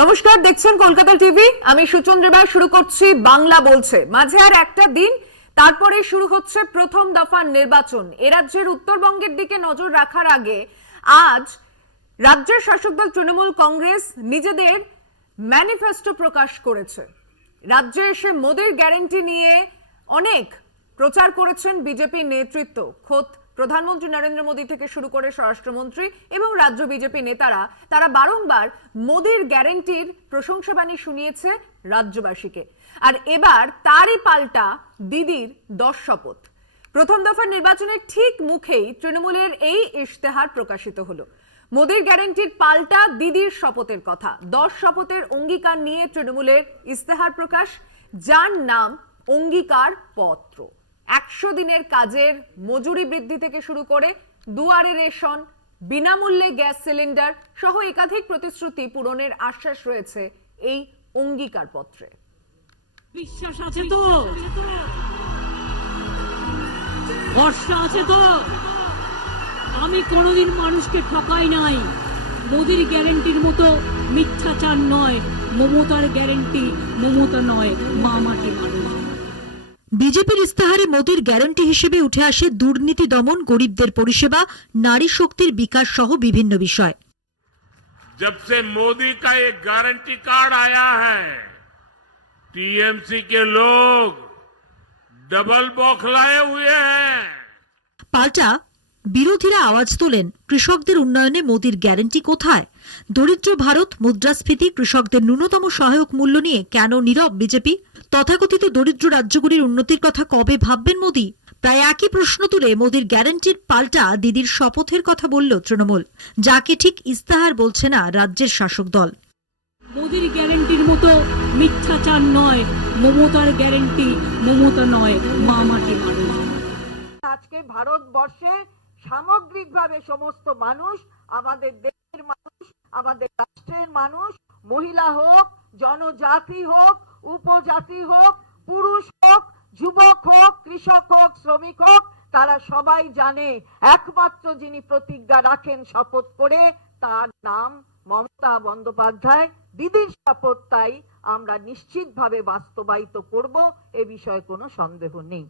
নমস্কার, দেখছেন কলকাতা টিভি। আমি সুচন্দ্রিমা। শুরু করছি বাংলা বলছে। মাঝে আর একটা দিন, তারপরে শুরু হচ্ছে প্রথম দফার নির্বাচন। এ রাজ্যের উত্তরবঙ্গের দিকে নজর রাখার আগে আজ রাজ্যের শাসক দল তৃণমূল কংগ্রেস নিজেদের ম্যানিফেস্টো প্রকাশ করেছে। রাজ্যে এসে মোদির গ্যারান্টি নিয়ে অনেক প্রচার করেছেন বিজেপি নেতৃত্ব। খোদ প্রধানমন্ত্রী নরেন্দ্র মোদী থেকে শুরু করে স্বরাষ্ট্রমন্ত্রী এবং রাজ্য বিজেপি নেতারা তারা বারংবার মোদির গ্যারান্টির প্রশংসাবাণী শুনিয়েছে রাজ্যবাসীকে। আর এবার তারই পাল্টা দিদির 10 শপথ। প্রথম দফার নির্বাচনের ঠিক মুখেই তৃণমূলের এই ইশতেহার প্রকাশিত হলো। মোদির গ্যারান্টির পাল্টা দিদির শপথের কথা। 10 শপথের অঙ্গীকার নিয়ে তৃণমূলের ইশতেহার প্রকাশ, যার নাম অঙ্গীকার পত্র। 100 দিনের কাজের মজুরি বৃদ্ধি থেকে শুরু করে দুয়ারে রেশন, বিনামূল্যে গ্যাস সিলিন্ডার সহ একাধিক প্রতিশ্রুতি পূরণের আশ্বাস রয়েছে এই অঙ্গীকার পত্রে। বিশ্বাস আছে তো, ভরসা আছে তো। আমি কোনোদিন মানুষকে ঠকাই নাই। মোদির গ্যারান্টির মতো মিথ্যাচার নয়, মমতার গ্যারান্টি মমতা নয়, মা মাটি মানুষ। বিজেপির ইস্তাহারে মোদির গ্যারান্টি হিসেবে উঠে আসে দুর্নীতি দমন, গরিবদের পরিষেবা, নারী শক্তির বিকাশ সহ বিভিন্ন বিষয়। जब से मोदी का ये गारंटी कार्ड आया है, टीएमसी के लोग डबल बौखलाए हुए हैं। পাল্টা বিরোধীরা আওয়াজ তোলেন, কৃষকদের উন্নয়নে মোদির গ্যারান্টি কোথায়? দরিদ্র ভারত, মুদ্রাস্ফীতি, কৃষকদের ন্যূনতম সহায়ক মূল্য নিয়ে কেন নীরব বিজেপি? তথাকথিত দরিদ্র রাজ্যগুলির উন্নতির কথা কবে ভাববেন মোদি? প্রায় একই প্রশ্ন তুলে মোদির গ্যারান্টির পাল্টা দিদির শপথের কথা বলল তৃণমূল, যাকে ঠিক ইস্তাহার বলছে না রাজ্যের শাসক দল। মোদির গ্যারান্টির মতো মিথ্যাচার নয়, মমতার গ্যারান্টি মমতা নয়, মা মাটি মানুষ। আজকে ভারতবর্ষে সামগ্রিকভাবে সমস্ত মানুষ, আমাদের দেশের মানুষ, আমাদের রাষ্ট্রের মানুষ, মহিলা হোক, জনজাতি হোক, উপজাতি হোক, পুরুষ হোক, যুবক হোক, কৃষক হোক, শ্রমিক হোক, তারা সবাই জানে একমাত্র যিনি প্রতিজ্ঞা রাখেন শপথ করে, তার নাম মমতা বন্দ্যোপাধ্যায়। দিদির শপথ তাই আমরা নিশ্চিতভাবে বাস্তবায়িত করব, এ বিষয়ে কোনো সন্দেহ নেই।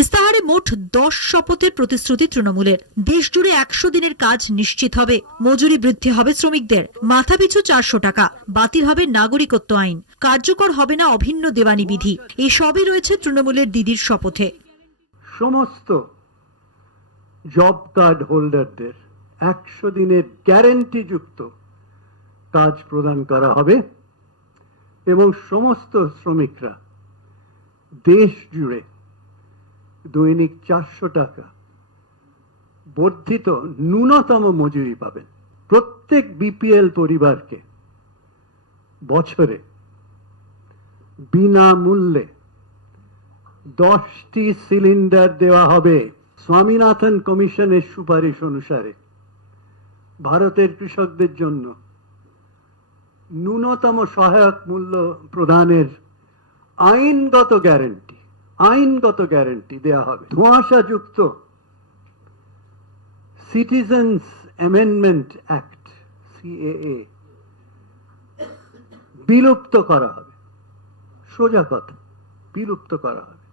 ইস্তাহারে মোট 10 শপথের প্রতিশ্রুতি তৃণমূলের। দেশ জুড়ে 100 দিনের কাজ নিশ্চিত হবে, মজুরি বৃদ্ধি হবে শ্রমিকদের, মাথাপিছু 400 টাকা, বাতিল হবে নাগরিকত্ব আইন, কার্যকর হবে না অভিন্ন দেওয়ানি বিধি। এই সবই রয়েছে তৃণমূলের দিদির শপথে। সমস্ত জব কার্ড হোল্ডারদের 100 দিনের গ্যারান্টি যুক্ত কাজ প্রদান করা হবে এবং সমস্ত শ্রমিকরা দেশ জুড়ে দৈনিক 400 টাকা বর্ধিত ন্যূনতম মজুরি পাবেন। প্রত্যেক বিপিএল পরিবারকে বছরে বিনামূল্যে 10টি সিলিন্ডার দেওয়া হবে। স্বামীনাথন কমিশনের সুপারিশ অনুসারে ভারতের কৃষকদের জন্য ন্যূনতম সহায়ক মূল্য প্রদানের আইনগত গ্যারান্টি দেয়া হবে। ধোঁয়াশাযুক্ত সিটিজেন্স অ্যামেন্ডমেন্ট অ্যাক্ট সিএএ বিলুপ্ত করা হবে, সোজা কথা, বিলুপ্ত করা হবে।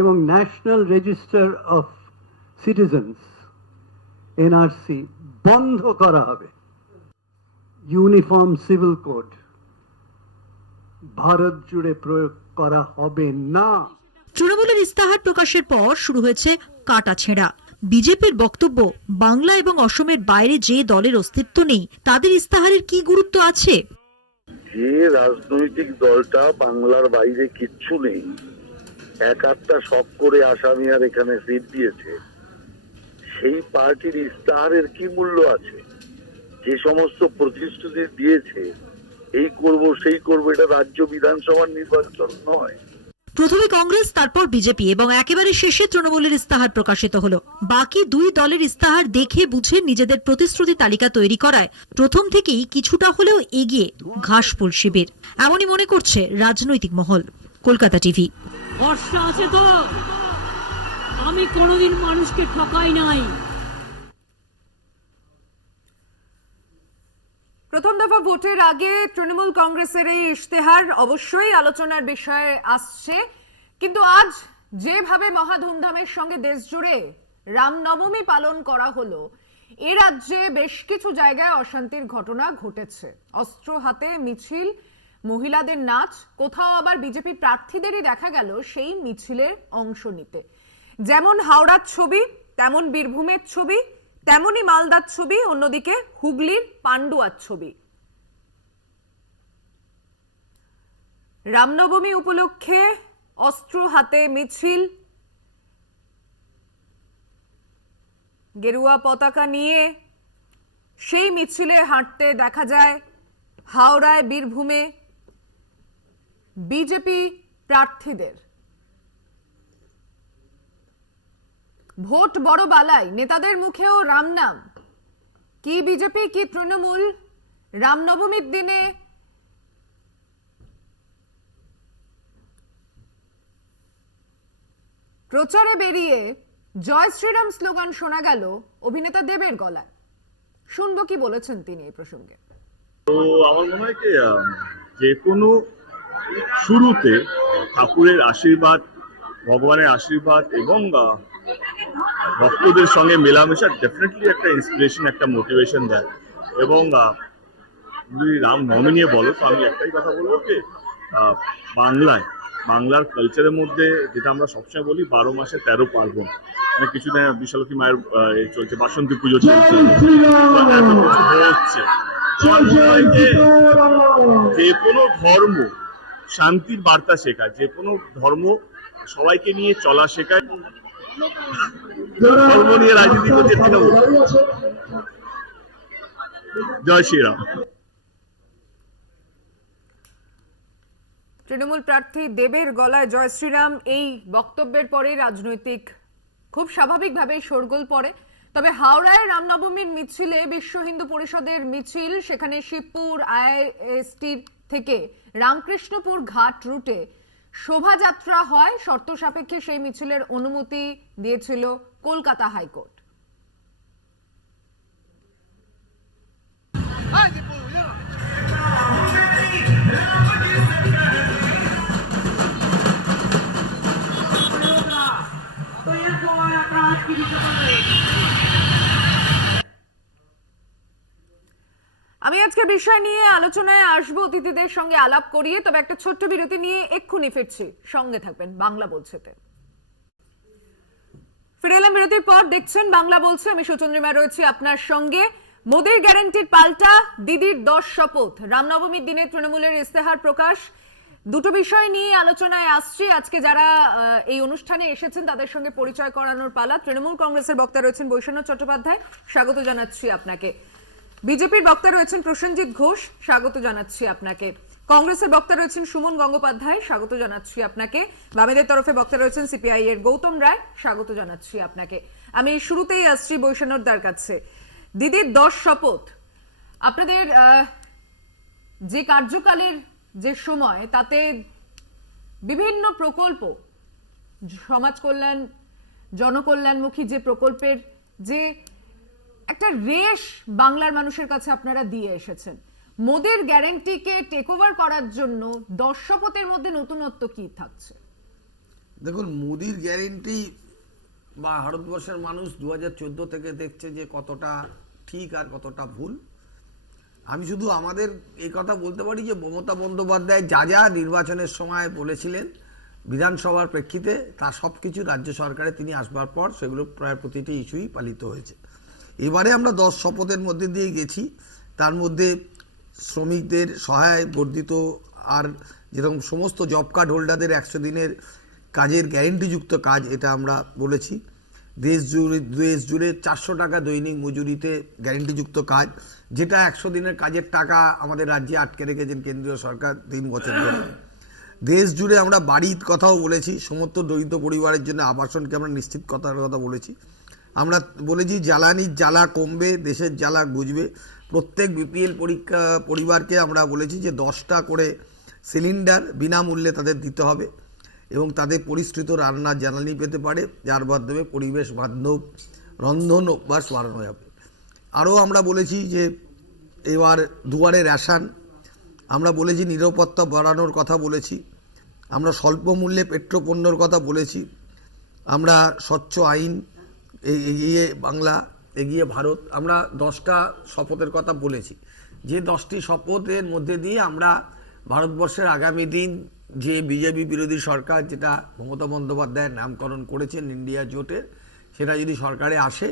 এবং national register of citizens NRC বন্ধ করা হবে। ইউনিফর্ম সিভিল কোড ভারত জুড়ে প্রয়োগ করা হবে না। তৃণমূলের ইস্তাহার প্রকাশের পর শুরু হয়েছে কাটা ছেঁড়া। বিজেপির বক্তব্য, বাংলা এবং অসমের বাইরে যে দলের অস্তিত্ব নেই তাদের ইস্তাহারের কি গুরুত্ব আছে? যে রাজনৈতিক দলটা বাংলার বাইরে কিচ্ছু নেই, এক আধটা শখ করে আসামি আর এখানে সিট দিয়েছে, সেই পার্টির ইস্তাহারের কি মূল্য আছে? যে সমস্ত প্রতিশ্রুতি দিয়েছে, এই করব সেই করব, এটা রাজ্য বিধানসভার নির্বাচন নয়। প্রথমে কংগ্রেস, তারপর বিজেপি এবং একেবারে শেষে তৃণমূলের ইস্তাহার প্রকাশিত হলো। বাকি দুই দলের ইস্তাহার দেখে বুঝে নিজেদের প্রতিশ্রুতি তালিকা তৈরি করায় প্রথম থেকেই কিছুটা হলেও এগিয়ে ঘাসফুল শিবির, এমনই মনে করছে রাজনৈতিক মহল। কলকাতা টিভি। ভরসা আছে তো, আমি কোনোদিন মানুষকে ঠকাই নাই। প্রথম দফা ভোটের আগে তৃণমূল কংগ্রেসের এই ইশতেহার অবশ্যই আলোচনার বিষয়ে আসছে, কিন্তু আজ যেভাবে মহা ধুমধামের সঙ্গে দেশ জুড়ে রামনবমী পালন করা হলো, এ রাজ্যে বেশ কিছু জায়গায় অশান্তির ঘটনা ঘটেছে। অস্ত্র হাতে মিছিল, মহিলাদের নাচ, কোথাও আবার বিজেপি প্রার্থীদেরই দেখা গেল সেই মিছিলের অংশ নিতে। যেমন হাওড়ার ছবি, তেমন বীরভূমের ছবি, তেমনই মালদার ছবি, অন্যদিকে হুগলির পান্ডুয়ার ছবি। রামনবমী উপলক্ষে অস্ত্র হাতে মিছিল, গেরুয়া পতাকা নিয়ে সেই মিছিলে হাঁটতে দেখা যায় হাওড়ায়, বীরভূমে বিজেপি প্রার্থীদের। ভোট বড় বালাই, নেতাদের মুখেও রাম নাম। কি বিজেপি কি তৃণমূল, রামনবমীর দিনে প্রচারে বেরিয়ে জয় শ্রীরাম স্লোগান শোনা গেল অভিনেতা দেবের গলায়। শুনবো কি বলেছেন তিনি এই প্রসঙ্গে। তো আমার মনে হয় কি যে কোনো শুরুতে ঠাকুরের আশীর্বাদ, ভগবানের আশীর্বাদ এবং ভক্তদের সঙ্গে মেলামেশা ডেফিনেটলি একটা ইন্সপিরেশন, একটা মোটিভেশন দেয়। এবং যদি রামনবমী নিয়ে বলো তো আমি একটাই কথা বলবো কি বাংলার কালচারের মধ্যে যেটা আমরা সবসময় বলি 12 মাসে 13 পার্বণ, মানে কিছুদিন বিশালক্ষী মায়ের চলছে, বাসন্তী পুজো চলছে, এত কিছু হচ্ছে। যে কোনো ধর্ম শান্তির বার্তা শেখায়, যে কোনো ধর্ম সবাইকে নিয়ে চলা শেখায়। ধর্ম নিয়ে রাজনীতি করছে তৃণমূল। জয় শ্রীরাম। তৃণমূল প্রার্থী দেবের গলায় জয় শ্রীরাম, এই বক্তব্যের পরে রাজনৈতিক খুব স্বাভাবিকভাবেই শোরগোল পড়ে। তবে হাওড়ায় রামনবমীর মিছিলে বিশ্ব হিন্দু পরিষদের মিছিল, সেখানে শিবপুর আইএসটির থেকে রামকৃষ্ণপুর ঘাট রুটে শোভাযাত্রা হয়। শর্ত সাপেক্ষে সেই মিছিলের অনুমতি দিয়েছিল কলকাতা হাইকোর্ট। আমি আজকে বিষয় নিয়ে আলোচনায় আসবো অতিথিদের সঙ্গে আলাপ করিয়ে, তবে একটা ছোট্ট বিরতি নিয়ে এক্ষুনি ফিরছি। সঙ্গে থাকবেন বাংলা বলছেতে। ফিরে এলাম বিরতির পর, দেখছেন বাংলা বলছে, আমি সুচন্দ্রিমা রয়েছি আপনার সঙ্গে। মোদির গ্যারান্টির পাল্টা দিদির 10 শপথ, রামনবমীর দিনে তৃণমূলের ইস্তেহার প্রকাশ। দুটো বিষয় নিয়ে আলোচনায় আসছে। আজকে যারা এই অনুষ্ঠানে এসেছেন তাদের সঙ্গে পরিচয় করানোর পালা। তৃণমূল কংগ্রেসের বক্তা রয়েছেন বৈষ্ণব চট্টোপাধ্যায়, স্বাগত জানাচ্ছি আপনাকে। বিজেপির বক্তা রয়েছেন প্রসেনজিৎ ঘোষ, স্বাগত জানাচ্ছি আপনাকে। কংগ্রেসের বক্তা রয়েছেন সুমন গঙ্গোপাধ্যায়, স্বাগত জানাচ্ছি আপনাকে। বামেদের তরফে বক্তা রয়েছেন সিপিআই এর গৌতম রায়, স্বাগত জানাচ্ছি আপনাকে। আমি শুরুতেই আসছি বৈষ্ণবদার কাছে। দিদির 10 শপথ, আপনাদের যে কার্যকালের যে সময়, তাতে বিভিন্ন প্রকল্প, সমাজ কল্যাণ, জনকল্যাণমুখী যে প্রকল্পের যে একটা রেশ বাংলার মানুষের কাছে আপনারা দিয়ে এসেছেন। মোদির গ্যারান্টিকে টেক ওভার করার জন্য 10 শপথের মধ্যে নতুনত্ব কি থাকছে? দেখুন, মোদির গ্যারেন্টি বা ভারতবর্ষের মানুষ 2014 থেকে দেখছে যে কতটা ঠিক আর কতটা ভুল। আমি শুধু আমাদের এই কথা বলতে পারি যে মমতা বন্দ্যোপাধ্যায় যা যা নির্বাচনের সময় বলেছিলেন বিধানসভার প্রেক্ষিতে, তা সব কিছু রাজ্য সরকারে তিনি আসবার পর সেগুলো প্রায় প্রতিটি ইস্যুই পালিত হয়েছে। এবারে আমরা 10 শপথের মধ্যে দিয়ে গেছি। তার মধ্যে শ্রমিকদের সহায় বর্ধিত, আর যেরকম সমস্ত জব কার্ড হোল্ডারদের 100 দিনের কাজের গ্যারেন্টিযুক্ত কাজ, এটা আমরা বলেছি। দেশ জুড়ে 400 টাকা দৈনিক মজুরিতে গ্যারেন্টিযুক্ত কাজ, যেটা 100 দিনের কাজের টাকা আমাদের রাজ্যে আটকে রেখেছেন কেন্দ্রীয় সরকার 3 বছর ধরে। দেশ জুড়ে আমরা বাড়ির কথাও বলেছি, সমস্ত দরিদ্র পরিবারের জন্য আবাসনকে আমরা নিশ্চিত করার কথা বলেছি। আমরা বলেছি জ্বালানির জ্বালা কমবে, দেশের জ্বালা বুঝবে। প্রত্যেক বিপিএল পরিবারকে আমরা বলেছি যে 10টা করে সিলিন্ডার বিনামূল্যে তাদের দিতে হবে এবং তাদের পরিশ্রুত রান্নার জ্বালানি পেতে পারে, যার মাধ্যমে পরিবেশ বান্ধব রন্ধন অভ্যাস বাড়ানো যাবে। আরও আমরা বলেছি যে এবার দুয়ারে রেশন, আমরা বলেছি নিরাপত্তা বাড়ানোর কথা বলেছি, আমরা স্বল্প মূল্যে পেট্রোপণ্যর কথা বলেছি, আমরা স্বচ্ছ আইন, এগিয়ে বাংলা এগিয়ে ভারত, আমরা 10টা শপথের কথা বলেছি। যে 10টি শপথের মধ্যে দিয়ে আমরা ভারতবর্ষের আগামী দিন যে বিজেপি বিরোধী সরকার, যেটা মমতা বন্দ্যোপাধ্যায়ের নামকরণ করেছেন ইন্ডিয়া জোটের, সেটা যদি সরকারে আসে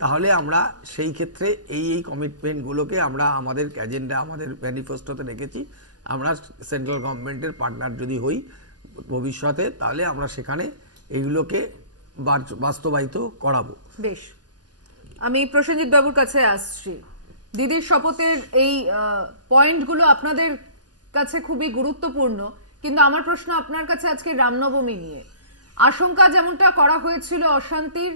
তাহলে আমরা সেই ক্ষেত্রে এই কমিটমেন্টগুলোকে আমরা আমাদের এজেন্ডা, আমাদের ম্যানিফেস্টোতে রেখেছি। আমরা সেন্ট্রাল গভর্নমেন্টের পার্টনার যদি হই ভবিষ্যতে, তাহলে আমরা সেখানে এইগুলোকে বাস্তবায়িত করাবো। বেশ, আমি প্রসেনজিৎ বাবুর কাছে আসছি। দিদির শপথের এই পয়েন্টগুলো আপনাদের কাছে খুবই গুরুত্বপূর্ণ, কিন্তু আমার প্রশ্ন আপনার কাছে আজকে রামনবমী নিয়ে। আশঙ্কা যেমনটা করা হয়েছিল অশান্তির,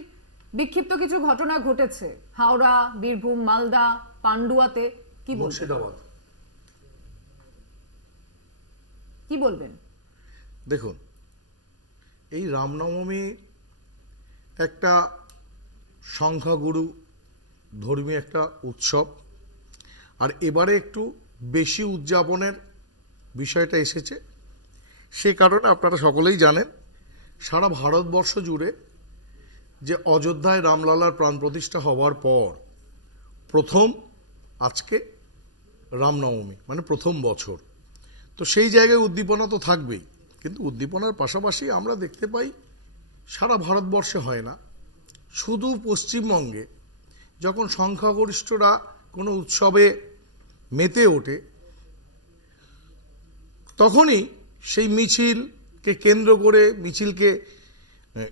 বিক্ষিপ্ত কিছু ঘটনা ঘটেছে হাওড়া, বীরভূম, মালদা, পান্ডুয়াতে, কি মুর্শিদাবাদ। কি বলবেন? দেখুন, এই রামনবমী একটা সংখ্যাগুরু ধর্মীয় একটা উৎসব, আর এবারে একটু বেশি উদযাপনের বিষয়টা এসেছে। সে কারণে আপনারা সকলেই জানেন, সারা ভারতবর্ষ জুড়ে যে অযোধ্যায় রামলালার প্রাণ প্রতিষ্ঠা হওয়ার পর প্রথম আজকে রামনবমী, মানে প্রথম বছর। তো সেই জায়গায় উদ্দীপনা তো থাকবেই, কিন্তু উদ্দীপনার পাশাপাশি আমরা দেখতে পাই সারা ভারতবর্ষে হয় না, শুধু পশ্চিমবঙ্গে যখন সংখ্যাগরিষ্ঠরা কোনো উৎসবে মেতে ওঠে, তখনই সেই মিছিলকে কেন্দ্র করে, মিছিলকে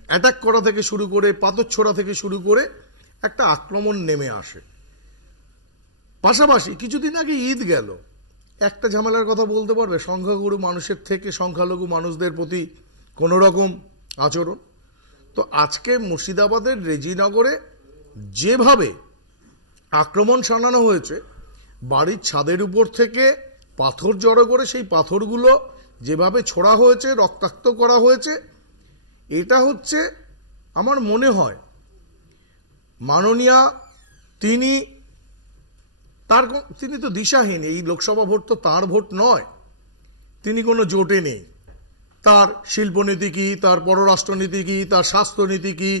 অ্যাটাক করা থেকে শুরু করে, পাথর ছোড়া থেকে শুরু করে একটা আক্রমণ নেমে আসে। পাশাপাশি কিছুদিন আগে ঈদ গেল, একটা ঝামেলার কথা বলতে পারবে? সংখ্যাগুরু মানুষের থেকে সংখ্যালঘু মানুষদের প্রতি কোনো রকম আচরণ। তো আজকে মুর্শিদাবাদের রেজিনগরে যেভাবে আক্রমণ শানানো হয়েছে, বাড়ির ছাদের উপর থেকে পাথর জড়ো করে সেই পাথরগুলো যেভাবে ছোড়া হয়েছে, রক্তাক্ত করা হয়েছে, এটা হচ্ছে আমার মনে হয় মাননীয়া তিনি তো দিশাহীন। এই লোকসভা ভোট তো তার ভোট নয়, তিনি কোনো জোটে নেই। তার শিল্পনীতি কী, তার পররাষ্ট্রনীতি কী, তার স্বাস্থ্যনীতি কী,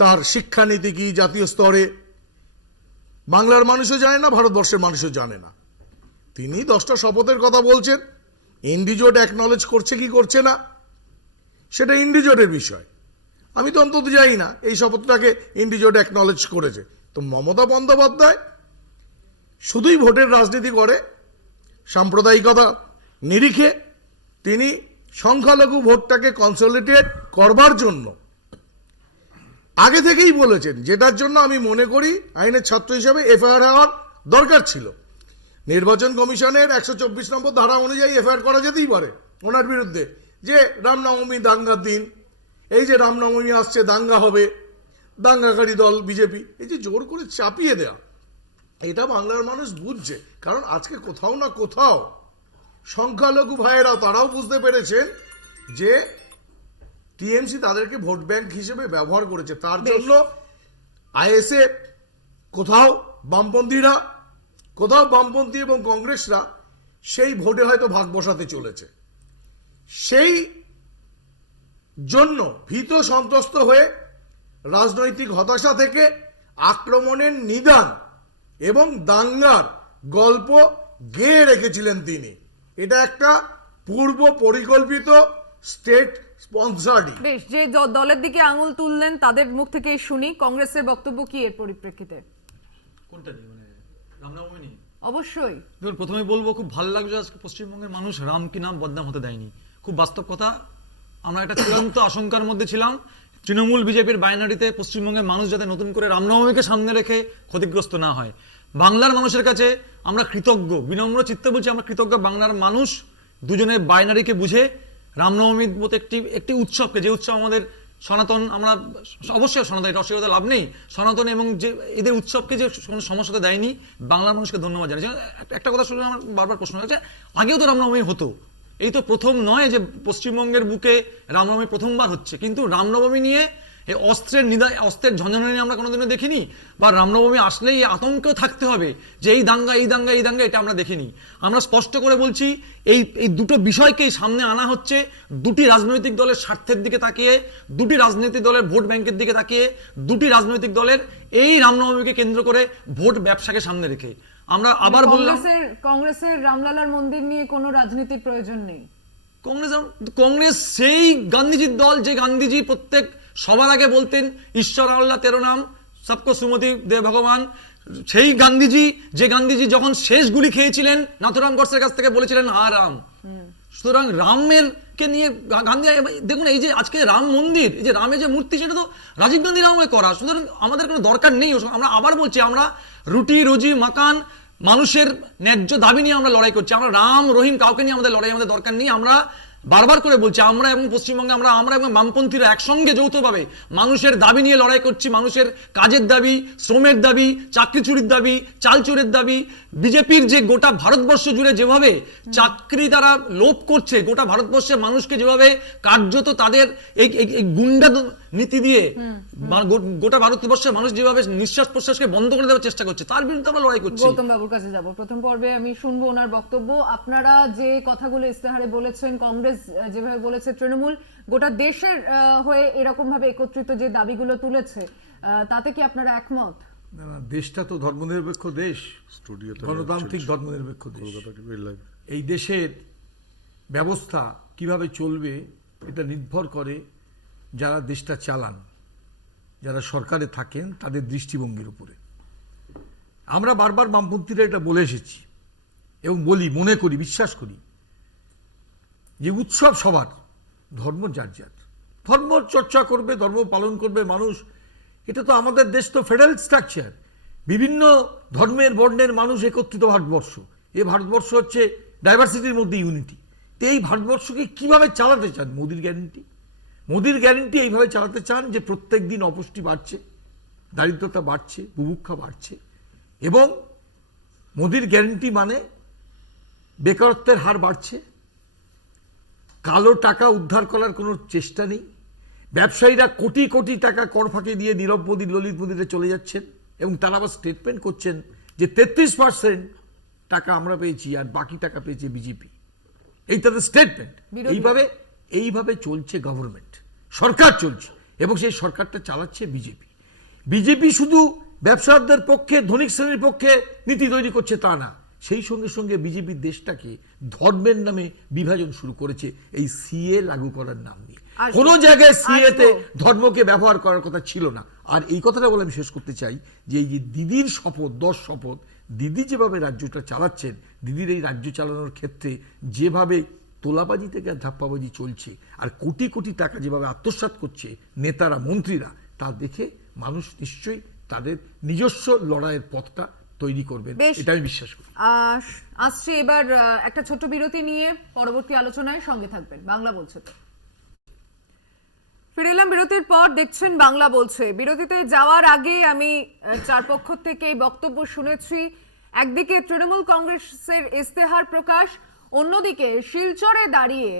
তার শিক্ষানীতি কী জাতীয় স্তরে বাংলার মানুষও জানে না, ভারতবর্ষের মানুষও জানে না। তিনি 10টা শপথের কথা বলছেন, ইন্ডিজোট অ্যাকনলেজ করছে কি করছে না সেটা ইন্ডিজোটের বিষয়। আমি তো অন্তত জানি না এই শপথটাকে ইন্ডিজোট অ্যাকনলেজ করেছে। তো মমতা বন্দ্যোপাধ্যায় শুধুই ভোটের রাজনীতি করে, সাম্প্রদায়িকতা নিরিখে তিনি সংখ্যালঘু ভোটটাকে কনসলিডেট করবার জন্য আগে থেকেই বলেছেন, যেটার জন্য আমি মনে করি আইনের ছাত্র হিসাবে এফআইআর হওয়ার দরকার ছিল। নির্বাচন কমিশনের 124 নম্বর ধারা অনুযায়ী এফআইআর করা যেতেই পারে ওনার বিরুদ্ধে, যে রামনবমী দাঙ্গার দিন, এই যে রামনবমী আসছে দাঙ্গা হবে, দাঙ্গাকারী দল বিজেপি, এই যে জোর করে চাপিয়ে দেয়া, এটা বাংলার মানুষ বুঝছে। কারণ আজকে কোথাও না কোথাও সংখ্যালঘু ভাইয়েরা তারাও বুঝতে পেরেছেন যে টিএমসি তাদেরকে ভোট ব্যাংক হিসেবে ব্যবহার করেছে। তার জন্য আইএসএফ, কোথাও বামপন্থীরা, কোথাও বামপন্থী এবং কংগ্রেসরা সেই ভোটে হয়তো ভাগ বসাতে চলেছে। সেই জন্য ভীত সন্ত্রস্ত হয়ে রাজনৈতিক হতাশা থেকে আক্রমণের নিদান এবং দাঙ্গার গল্প গেয়ে রেখেছিলেন তিনি। এটা একটা পূর্ব পরিকল্পিত স্টেট স্পন্সর্ড। বেশ, যে দলের দিকে আঙুল তুললেন তাদের মুখ থেকে শুনি কংগ্রেসের বক্তব্য কি এর পরিপ্রেক্ষিতে। কোনটা নিয়ে, মানে রামনবমী নিয়ে? অবশ্যই। দেখুন, প্রথমে বলবো খুব ভালো লাগছে আজকে পশ্চিমবঙ্গের মানুষ রাম কি নাম বদনাম হতে দেয়নি। খুব বাস্তব কথা, আমরা একটা চূড়ান্ত আশঙ্কার মধ্যে ছিলাম তৃণমূল বিজেপির বাইনারিতে পশ্চিমবঙ্গের মানুষ যাতে নতুন করে রামনবমীকে সামনে রেখে ক্ষতিগ্রস্ত না হয়। বাংলার মানুষের কাছে আমরা কৃতজ্ঞ, বিনম্র চিত্তে বলছি আমরা কৃতজ্ঞ। বাংলার মানুষ দুজনের বাইনারিকে বুঝে রামনবমীর মতো একটি উৎসবকে, যে উৎসব আমাদের সনাতন, আমরা অবশ্যই সনাতন, এটা অস্বীকার লাভ নেই, সনাতন এবং যে এদের উৎসবকে যে কোনো সমস্যাতে দেয়নি, বাংলার মানুষকে ধন্যবাদ জানাই। একটা কথা শুনে আমার বারবার প্রশ্ন হচ্ছে, আগেও তো রামনবমী হতো, এই তো প্রথম নয় যে পশ্চিমবঙ্গের বুকে রামনবমী প্রথমবার হচ্ছে। কিন্তু রামনবমী নিয়ে এই অস্ত্রের ঝঞ্ঝানি আমরা কোনোদিনও দেখিনি, বা রামনবমী আসলেই এই আতঙ্কেও থাকতে হবে যে এই দাঙ্গা এটা আমরা দেখিনি। আমরা স্পষ্ট করে বলছি এই দুটো বিষয়কেই সামনে আনা হচ্ছে দুটি রাজনৈতিক দলের স্বার্থের দিকে তাকিয়ে, দুটি রাজনৈতিক দলের ভোট ব্যাংকের দিকে তাকিয়ে, দুটি রাজনৈতিক দলের এই রামনবমীকে কেন্দ্র করে ভোট ব্যবসাকে সামনে রেখে। আমরা আবার বললাম কংগ্রেসের রামলালার মন্দির নিয়ে কোনো রাজনীতির প্রয়োজন নেই। কংগ্রেস সেই গান্ধীজির দল যে গান্ধীজি প্রত্যেক সবার আগে বলতেন ঈশ্বর আল্লাহ তেরো নাম সবকো সুমতি দে ভগবান, সেই গান্ধীজি যে গান্ধীজি যখন শেষ গুলি খেয়েছিলেন নাথুরাম গডসের কাছ থেকে বলেছিলেন হা রাম। সুতরাং রামের কে নিয়ে গান্ধী, দেখুন এই যে আজকে রাম মন্দির, এই যে রামের যে মূর্তি, সেটা তো রাজীব গান্ধীর আমলে করা। সুতরাং আমাদের কোনো দরকার নেই। আমরা আবার বলছি, আমরা রুটি রুজি মাকান মানুষের ন্যায্য দাবি নিয়ে আমরা লড়াই করছি। আমরা রাম রহিম কাউকে নিয়ে আমাদের লড়াই আমাদের দরকার নেই। আমরা বারবার করে বলছি, আমরা এবং পশ্চিমবঙ্গে আমরা এবং বামপন্থীরা একসঙ্গে যৌথভাবে মানুষের দাবি নিয়ে লড়াই করছি। মানুষের কাজের দাবি, শ্রমের দাবি, চাকরি চুরির দাবি, চাল চোরের দাবি। বিজেপির যে গোটা ভারতবর্ষ জুড়ে যেভাবে চাকরি তারা লোপ করছে, গোটা ভারতবর্ষের মানুষকে যেভাবে কার্যত তাদের এই গুন্ডা নীতি দিয়ে গোটা ভারতবর্ষের মানুষ যেভাবে নিঃশ্বাস প্রশ্বাসকে বন্ধ করে দেওয়ার চেষ্টা করছে, তার বিরুদ্ধে আমরা লড়াই করছি। গৌতম বাবুর কাছে যাব। প্রথম পর্বে আমি শুনবো ওনার বক্তব্য। আপনারা যে কথাগুলো ইস্তেহারে বলেছেন, কংগ্রেস যেভাবে বলেছে, তৃণমূল গোটা দেশের হয়ে এরকম ভাবে একত্রিত যে দাবিগুলো তুলেছে, তাতে কি আপনারা একমত? না, দেশটা তো ধর্মনিরপেক্ষ দেশ, গণতান্ত্রিক ধর্মনিরপেক্ষ দেশ। এই দেশের ব্যবস্থা কিভাবে চলবে এটা নির্ভর করে যারা দেশটা চালান, যারা সরকারে থাকেন, তাদের দৃষ্টিভঙ্গির উপরে। আমরা বারবার বামপন্থীরা এটা বলে এসেছি এবং বলি, মনে করি, বিশ্বাস করি যে উৎসব সবার, ধর্ম যার যার, ধর্ম চর্চা করবে, ধর্ম পালন করবে মানুষ। এটা তো আমাদের দেশ তো ফেডারেল স্ট্রাকচার, বিভিন্ন ধর্মের বর্ণের মানুষ একত্রিত ভারতবর্ষ। এই ভারতবর্ষ হচ্ছে ডাইভার্সিটির মধ্যে ইউনিটি। তো এই ভারতবর্ষকে কিভাবে চালাতে চান মোদির গ্যারেন্টি এইভাবে চালাতে চান যে প্রত্যেক দিন অপুষ্টি বাড়ছে, দারিদ্রতা বাড়ছে, বুভুক্ষা বাড়ছে, এবং মোদির গ্যারেন্টি মানে বেকারত্বের হার বাড়ছে, কালো টাকা উদ্ধার করার কোনো চেষ্টা নেই, ব্যবসায়ীরা কোটি কোটি টাকা কর ফাঁকি দিয়ে নীরব মোদী, ললিত মোদীতে চলে যাচ্ছেন, এবং তারা আবার স্টেটমেন্ট করছেন যে 33% টাকা আমরা পেয়েছি আর বাকি টাকা পেয়েছে বিজেপি। এই তাদের স্টেটমেন্ট। এইভাবে চলছে গভর্নমেন্ট, সরকার চলছে, এবং সেই সরকারটা চালাচ্ছে বিজেপি শুধু ব্যবসায়ীদের পক্ষে, ধনিক শ্রেণীর পক্ষে নীতি তৈরি করছে তা না, সেই সঙ্গে সঙ্গে বিজেপি দেশটাকে ধর্মের নামে বিভাজন শুরু করেছে এই সিএ লাগু করার নাম নিয়ে। কোনো জায়গায় সিএতে ধর্মকে ব্যবহার করার কথা ছিল না। আর এই কথাটা বলে আমি শেষ করতে চাই যে এই যে দিদির শপথ, 10 শপথ, দিদি যেভাবে রাজ্যটা চালাচ্ছেন, দিদির এই রাজ্য চালানোর ক্ষেত্রে যেভাবে তোলাবাজি থেকে ধাপ্পাবাজি চলছে, আর কোটি কোটি টাকা যেভাবে আত্মসাৎ করছে নেতারা, মন্ত্রীরা, তা দেখে মানুষ নিশ্চয়ই তাদের নিজস্ব লড়াইয়ের পথটা তৈরি করবেন, এটা আমি বিশ্বাস করি। আসছে এবার একটা ছোট্ট বিরতি নিয়ে পরবর্তী আলোচনায় সঙ্গে থাকবেন। বাংলা বলছে তো ফিরে এলাম বিরতির পর, দেখছেন বাংলা বলছে। বিরতিতে যাওয়ার আগে আমি চার পক্ষ থেকে এই বক্তব্য শুনেছি। একদিকে তৃণমূল কংগ্রেসের ইস্তেহার প্রকাশ, অন্যদিকে শিলচরে দাঁড়িয়ে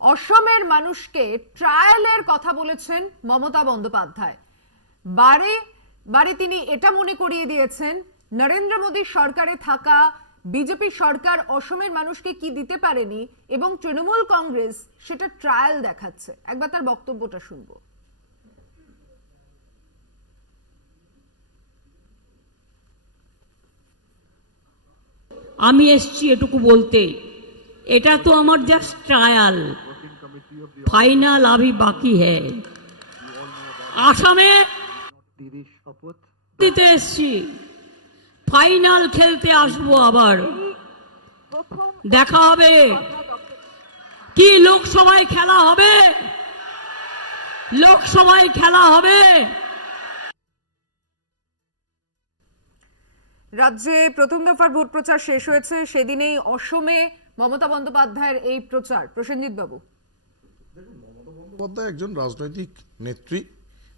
অসমের মানুষকে ট্রায়ালের কথা বলেছেন মমতা বন্দ্যোপাধ্যায়। বারে তিনি এটা মনে করিয়ে দিয়েছেন নরেন্দ্র মোদীর সরকারে থাকা বিজেপি সরকার অসমের মানুষকে কি দিতে পারেনি, এবং তৃণমূল কংগ্রেস সেটা ট্রায়াল দেখাচ্ছে। একবার তার বক্তব্যটা শুনবো। আমি এসছি এটুকু বলতে, এটা তো আমার জাস্ট ট্রায়াল, ফাইনাল আভি বাকি হ্যায়। আসামে দিতে এসছি, ফাইনাল খেলতে আসবো, আবার দেখা হবে। কি লোকসভায় খেলা হবে, লোকসভায় খেলা হবে। রাজ্যে প্রথম দফার ভোট প্রচার শেষ হয়েছে, সেদিনেই অসমে মমতা বন্দ্যোপাধ্যায়ের এই প্রচার। প্রসেনজিৎ বাবু, মমতা বন্দ্যোপাধ্যায় একজন রাজনৈতিক নেত্রী,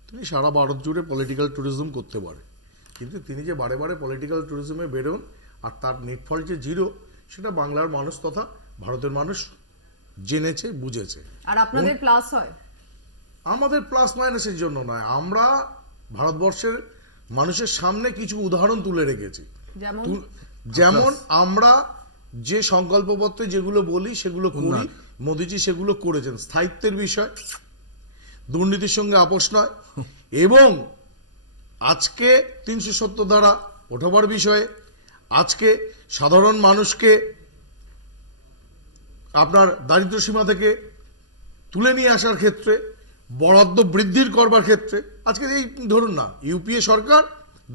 তিনি সারা ভারত জুড়ে পলিটিক্যাল ট্যুরিজম করতে পারে, কিন্তু তিনি যে বারে বারে পলিটিক্যাল ট্যুরিজমে বেরোন আর তার নেটফল যে জিরো, সেটা বাংলার মানুষ তথা ভারতের মানুষ জেনেছে, বুঝেছে। আর আপনাদের প্লাস হয়? আমাদের প্লাস মাইনাসের জন্য নয়, আমরা ভারতবর্ষের মানুষের সামনে কিছু উদাহরণ তুলে রেখেছি। যেমন যেমন আমরা যে সংকল্পপত্রে যেগুলো বলি সেগুলো করি, মোদিজি সেগুলো করেছেন। স্থায়িত্বের বিষয়, দুর্নীতির সঙ্গে আপোষ নয়, এবং আজকে 370 ধারা ওঠাবার বিষয়ে, আজকে সাধারণ মানুষকে আপনার দারিদ্র সীমা থেকে তুলে নিয়ে আসার ক্ষেত্রে, বরাদ্দ বৃদ্ধির করবার ক্ষেত্রে, আজকে এই ধরুন না, ইউপিএ সরকার